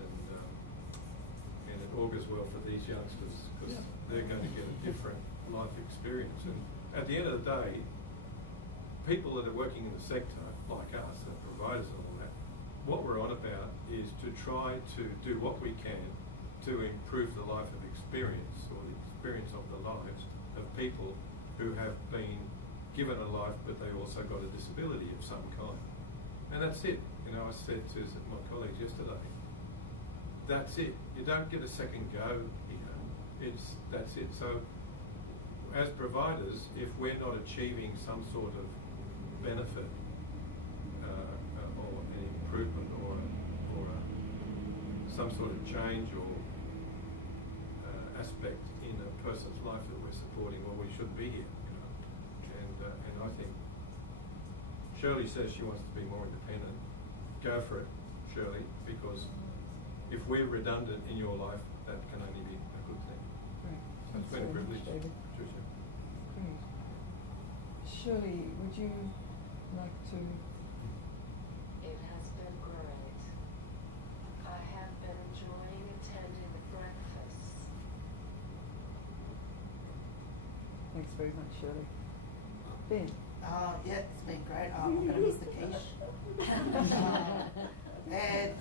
and it augurs well for these youngsters, because they're going to get a different life experience. And at the end of the day, people that are working in the sector, like us, and providers and all that, what we're on about is to try to do what we can to improve the life of experience, or the experience of the lives of people who have been given a life but they also got a disability of some kind. And that's it. You know, I said to my colleagues yesterday, that's it. You don't get a second go here. That's it. So as providers, if we're not achieving some sort of benefit or an improvement or some sort of change or aspect in a person's life that we're supporting, well, we shouldn't be here. You know? And I think Shirley says she wants to be more independent. Go for it, Shirley, because if we're redundant in your life, that can only be a good thing. Great. So it's been a privilege, Patricia. Great. Shirley, would you like to? It has been great. I have been enjoying attending the breakfasts. Thanks very much, Shirley. Ben? Yeah, it's been great. I'm going to miss the quiche. And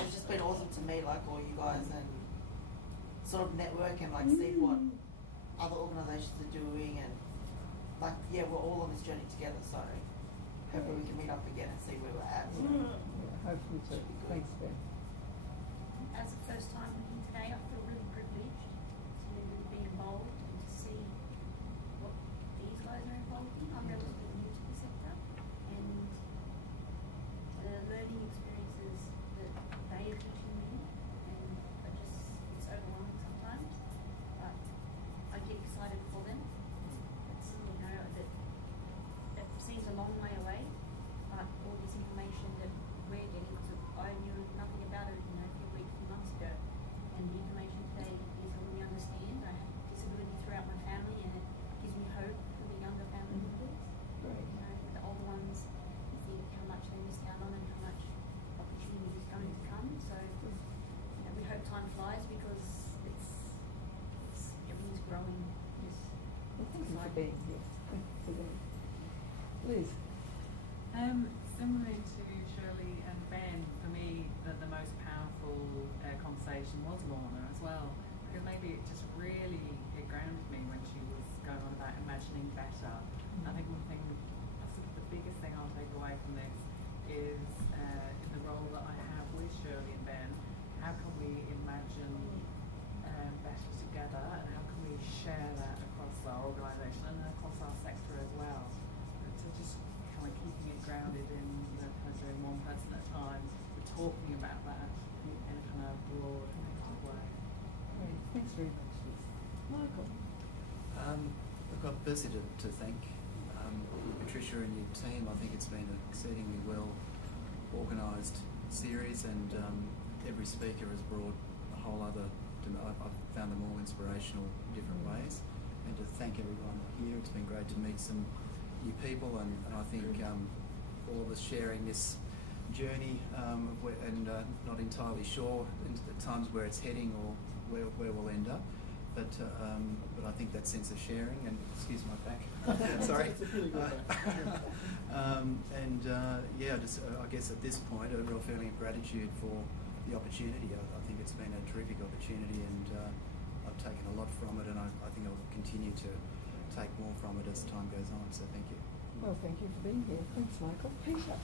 it's just been awesome to meet like all you guys and sort of network and like see what other organisations are doing, and like we're all on this journey together, so hopefully we can meet up again and see where we're at. Hopefully so. Thanks, Ben. As a first time meeting today, I feel really privileged to be involved and to see what these guys are involved in. I'm relatively new to the sector, and the learning experiences that they are teaching me, and it's overwhelming sometimes, but I get excited for them. It's, that seems a long way away, but all this information that we're getting, because I knew nothing about it, a few months ago, and the information today is helping me understand. I have disability throughout my family, and it gives me hope for the younger family members. Great. The older ones, you see how much they missed out on and how much opportunity is going to come. So we hope time flies, because everything's growing. Well, thank you for being here. Thank you for being. Liz? Similar to Shirley and Ben, for me, the most powerful conversation was Lorna as well, because maybe it just really hit grounded me when she was going on about imagining better. I think one thing, sort of the biggest thing I'll take away from this is in the role that I have with Shirley and Ben, how can we imagine better together, and how can we share that across our organisation and across our sector as well. So just kind of keeping it grounded in, kind of doing one person at a time, but talking about that in a kind of broad, connected way. Great. Thanks very much, Liz. Michael? Look, I've firstly to thank Patricia and your team. I think it's been an exceedingly well organised series, and every speaker has brought a whole other. I've found them all inspirational in different ways, and to thank everyone here. It's been great to meet some new people, and I think all of us sharing this journey, and not entirely sure at times where it's heading or where we'll end up. But I think that sense of sharing, and excuse my back, sorry. It's a pretty good back. I guess at this point, a real feeling of gratitude for the opportunity. I think it's been a terrific opportunity, and I've taken a lot from it, and I think I'll continue to take more from it as time goes on. So thank you. Well, thank you for being here. Thanks, Michael. Peter?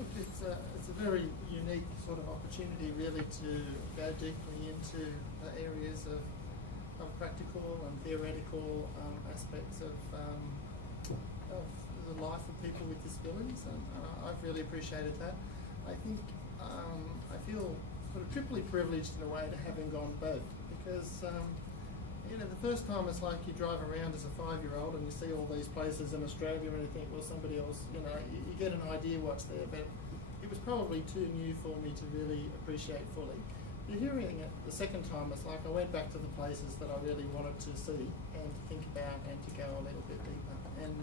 Look, it's a very unique sort of opportunity, really, to go deeply into the areas of practical and theoretical aspects of the life of people with disabilities, and I've really appreciated that. I think I feel sort of triply privileged in a way to having gone both, because the first time it's like you drive around as a 5-year-old and you see all these places in Australia and you think, well, somebody else, you get an idea what's there, but it was probably too new for me to really appreciate fully. But hearing it the second time, it's like I went back to the places that I really wanted to see and to think about and to go a little bit deeper. And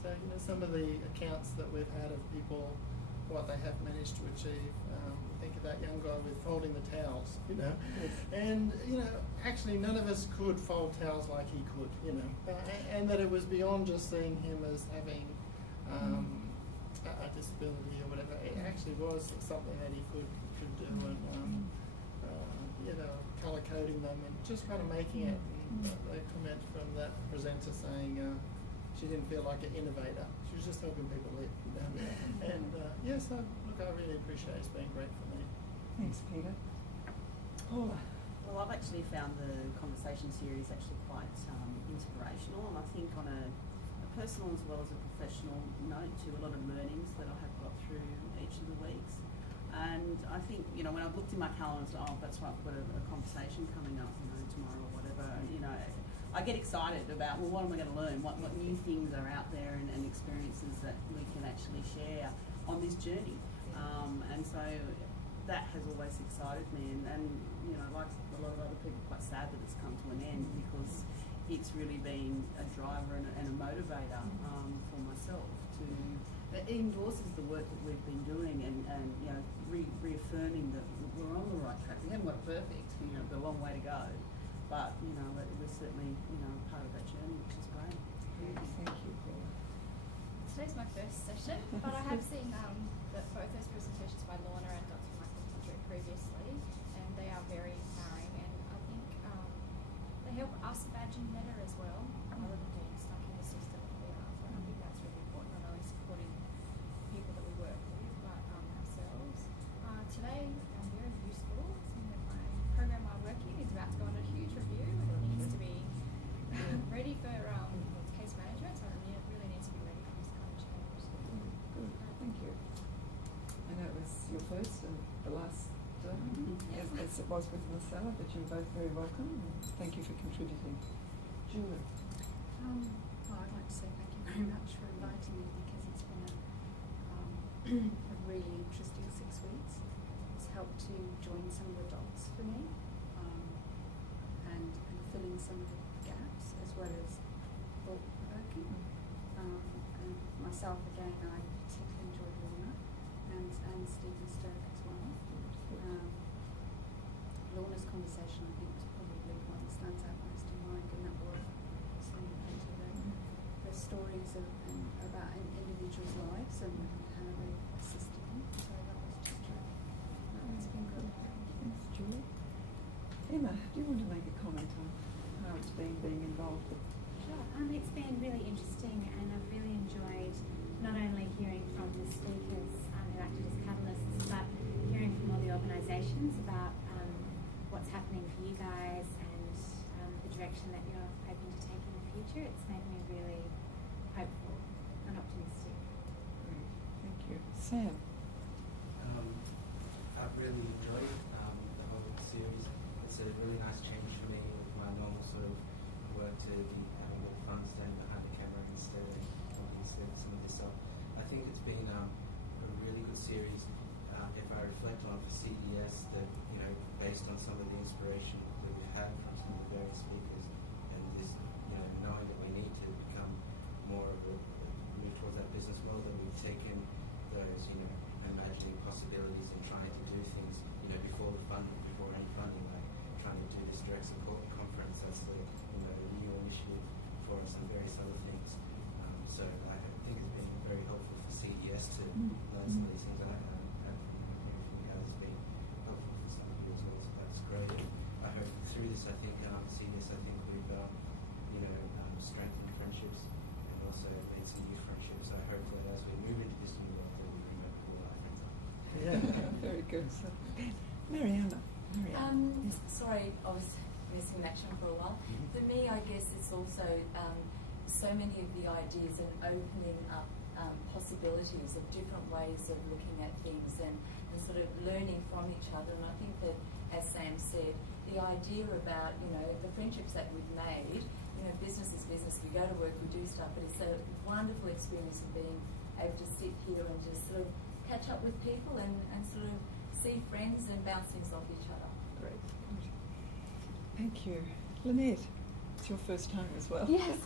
so, you know, some of the accounts that we've had of people, what they have managed to achieve. Think of that young guy with folding the towels, you know. Yes. And, you know, actually none of us could fold towels like he could, you know. And that it was beyond just seeing him as having a disability or whatever. It actually was something that he could do, and you know, colour coding them and just kind of making it. And a comment from that presenter saying she didn't feel like an innovator. She was just helping people live, you know. And yes, look, I really appreciate it. It's been great for me. Thanks, Peter. Paula. Well, I've actually found the conversation series actually quite inspirational, and I think on a personal as well as a professional note to a lot of learnings that I have got through each of the weeks. And I think, you know, when I've looked in my calendar and said, oh, that's right, I've got a conversation coming up, you know, tomorrow or whatever, you know, I get excited about, well, what am I going to learn? What new things are out there and experiences that we can actually share on this journey? And so that has always excited me, and you know, like a lot of other people, quite sad that it's come to an end, because it's really been a driver and a motivator for myself to. It endorses the work that we've been doing, and you know, reaffirming that we're on the right track. We haven't got it perfect, you know, we've got a long way to go, but you know, we're certainly, you know, part of that journey, which is great. Thank you, Paula. Today's my first session, but I have seen both those presentations by Lorna and Dr. Michael Todrick previously, and they are very empowering, and I think they help us imagine better as well, rather than being stuck in the system that we are. So I think that's really important, not only supporting people that we work with, but ourselves. Today, very useful, seeing that my program I work in is about to go on a huge review, and it needs to be ready for case management, so it really needs to be ready for this kind of change. Good, thank you. I know it was your first and the last as it was with Marcella, but you're both very welcome, and thank you for contributing. Julie. Well, I'd like to say thank you very much for inviting me, because it's been a really interesting 6 weeks. It's helped to join some of the dots for me, and fill in some of the gaps, as well as thought-provoking. And myself, again, I particularly enjoyed Lorna and Stephen Sturck as well. Lorna's conversation, I think, was probably the one that stands out most in mind, and that was listening to the stories about individuals' lives and how they assisted them. So that was just it's been good. Thanks, Julie. Emma, do you want to make a comment on how it's been being involved with? Sure. It's been really interesting, and I've really enjoyed not only hearing from the speakers who acted as catalysts, but hearing from all the organisations about what's happening for you guys and the direction that you're hoping to take in the future. It's made me really hopeful and optimistic. Great, thank you. Sam? I've really enjoyed the whole series. It's a really nice change for me with my normal sort of work to be having more fun standing behind the camera instead of talking some of this stuff. I think it's been a really good series. If I reflect on FaHCSIA, that, you know, based on some of the inspiration that we've had from some of the various speakers, and this, you know, knowing that we need to become more of a move towards that business model, that we've taken those, you know, imagining possibilities and trying to do things, you know, before any funding, like trying to do this direct support conference as the, you know, new initiative for us and various other things. So I think it's been very helpful for CES to learn some of these things. I hope through this, I think, CES, I think we've, you know, strengthened friendships and also made some new friendships. I hope that as we move into this new world, that we can make all our friends up. Yeah, very good. So, Mariana. Sorry, I was missing in action for a while. For me, I guess it's also so many of the ideas and opening up possibilities of different ways of looking at things and sort of learning from each other. And I think that, as Sam said, the idea about, you know, the friendships that we've made, you know, business is business, we go to work, we do stuff, but it's a wonderful experience of being able to sit here and just sort of catch catch up with people and sort of see friends and bounce things off each other. Great. Thank you. Lynette, it's your first time as well. Yes.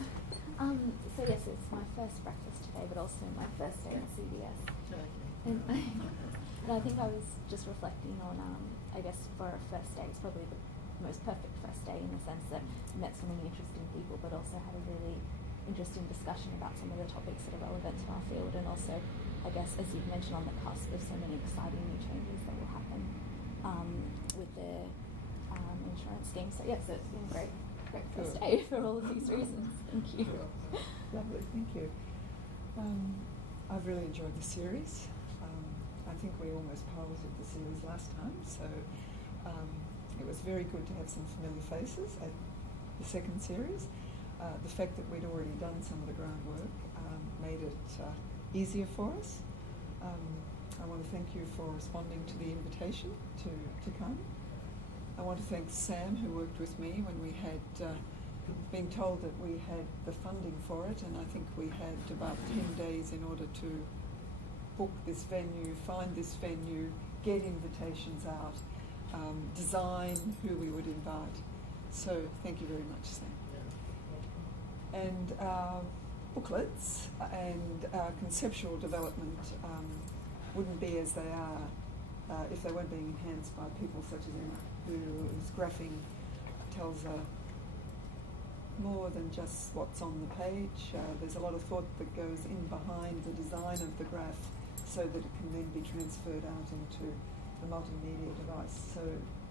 So yes, it's my first breakfast today, but also my first day at CDS. And I think I was just reflecting on, I guess for a first day, it's probably the most perfect first day in the sense that I met so many interesting people, but also had a really interesting discussion about some of the topics that are relevant to our field, and also, I guess, as you've mentioned, on the cusp of so many exciting new changes that will happen with the insurance scheme. So yes, it's been a great first day for all of these reasons. Thank you. Lovely, thank you. I've really enjoyed the series. I think we almost piloted the series last time, so it was very good to have some familiar faces at the second series. The fact that we'd already done some of the groundwork made it easier for us. I want to thank you for responding to the invitation to come. I want to thank Sam, who worked with me when we had been told that we had the funding for it, and I think we had about 10 days in order to book this venue, find this venue, get invitations out, design who we would invite. So thank you very much, Sam. And our booklets and our conceptual development wouldn't be as they are if they weren't being enhanced by people such as Emma, whose graphing tells more than just what's on the page. There's a lot of thought that goes in behind the design of the graph so that it can then be transferred out into the multimedia device. So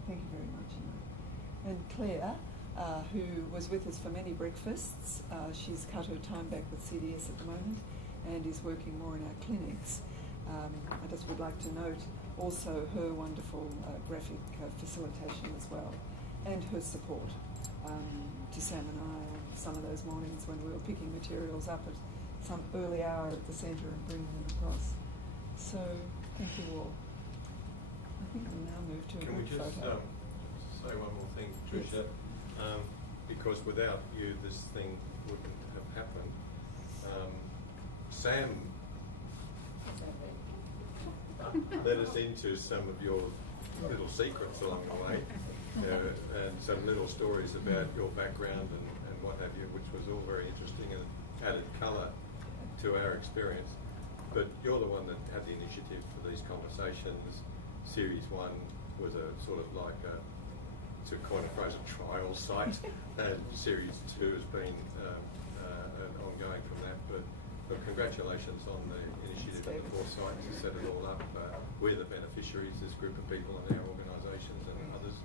thank you very much, Emma. And Claire, who was with us for many breakfasts, she's cut her time back with CDS at the moment and is working more in our clinics. I just would like to note also her wonderful graphic facilitation as well, and her support to Sam and I on some of those mornings when we were picking materials up at some early hour at the centre and bringing them across. So thank you all. I think we'll now move to a Can we group just photo. say one more thing, Patricia? Yes. Because without you, this thing wouldn't have happened. Sam led us into some of your little secrets along the way, and some little stories about your background and what have you, which was all very interesting and added colour to our experience. But you're the one that had the initiative for these conversations. Series 1 was a sort of like a, to coin a phrase, a trial site, and Series 2 has been an ongoing from that. But congratulations on the initiative and the foresight to set it all up. We're the beneficiaries, this group of people and our organisations and others.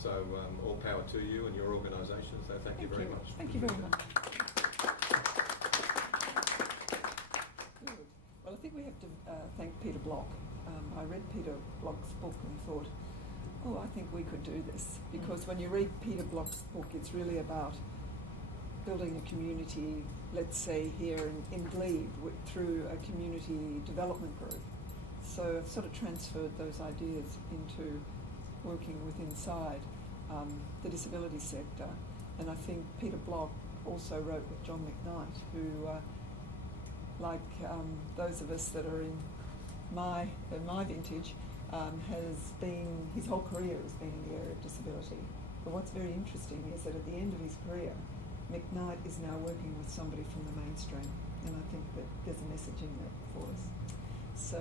So all power to you and your organisations. So thank you very much. Thank you very much. Good. Well, I think we have to thank Peter Block. I read Peter Block's book and thought, oh, I think we could do this. Because when you read Peter Block's book, it's really about building a community, let's say here in Glebe, through a community development group. So I've sort of transferred those ideas into working with inside the disability sector. And I think Peter Block also wrote with John McKnight, who, like those of us that are in my vintage, has been, his whole career has been in the area of disability. But what's very interesting is that at the end of his career, McKnight is now working with somebody from the mainstream, and I think that there's a message in that for us. So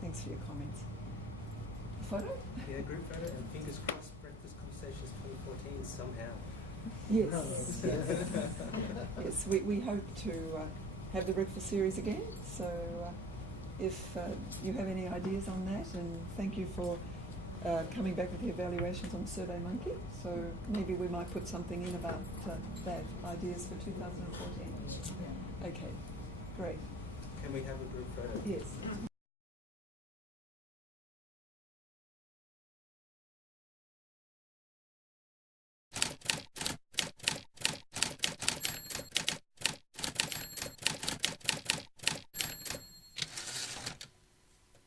thanks for your comments. Photo? Yeah, group photo, and fingers crossed, Breakfast Conversations 2014 somehow. Yes. Yes, we hope to have the breakfast series again. So if you have any ideas on that, and thank you for coming back with the evaluations on SurveyMonkey. So maybe we might put something in about that, ideas for 2014. Okay, great. Can we have a group photo? Yes.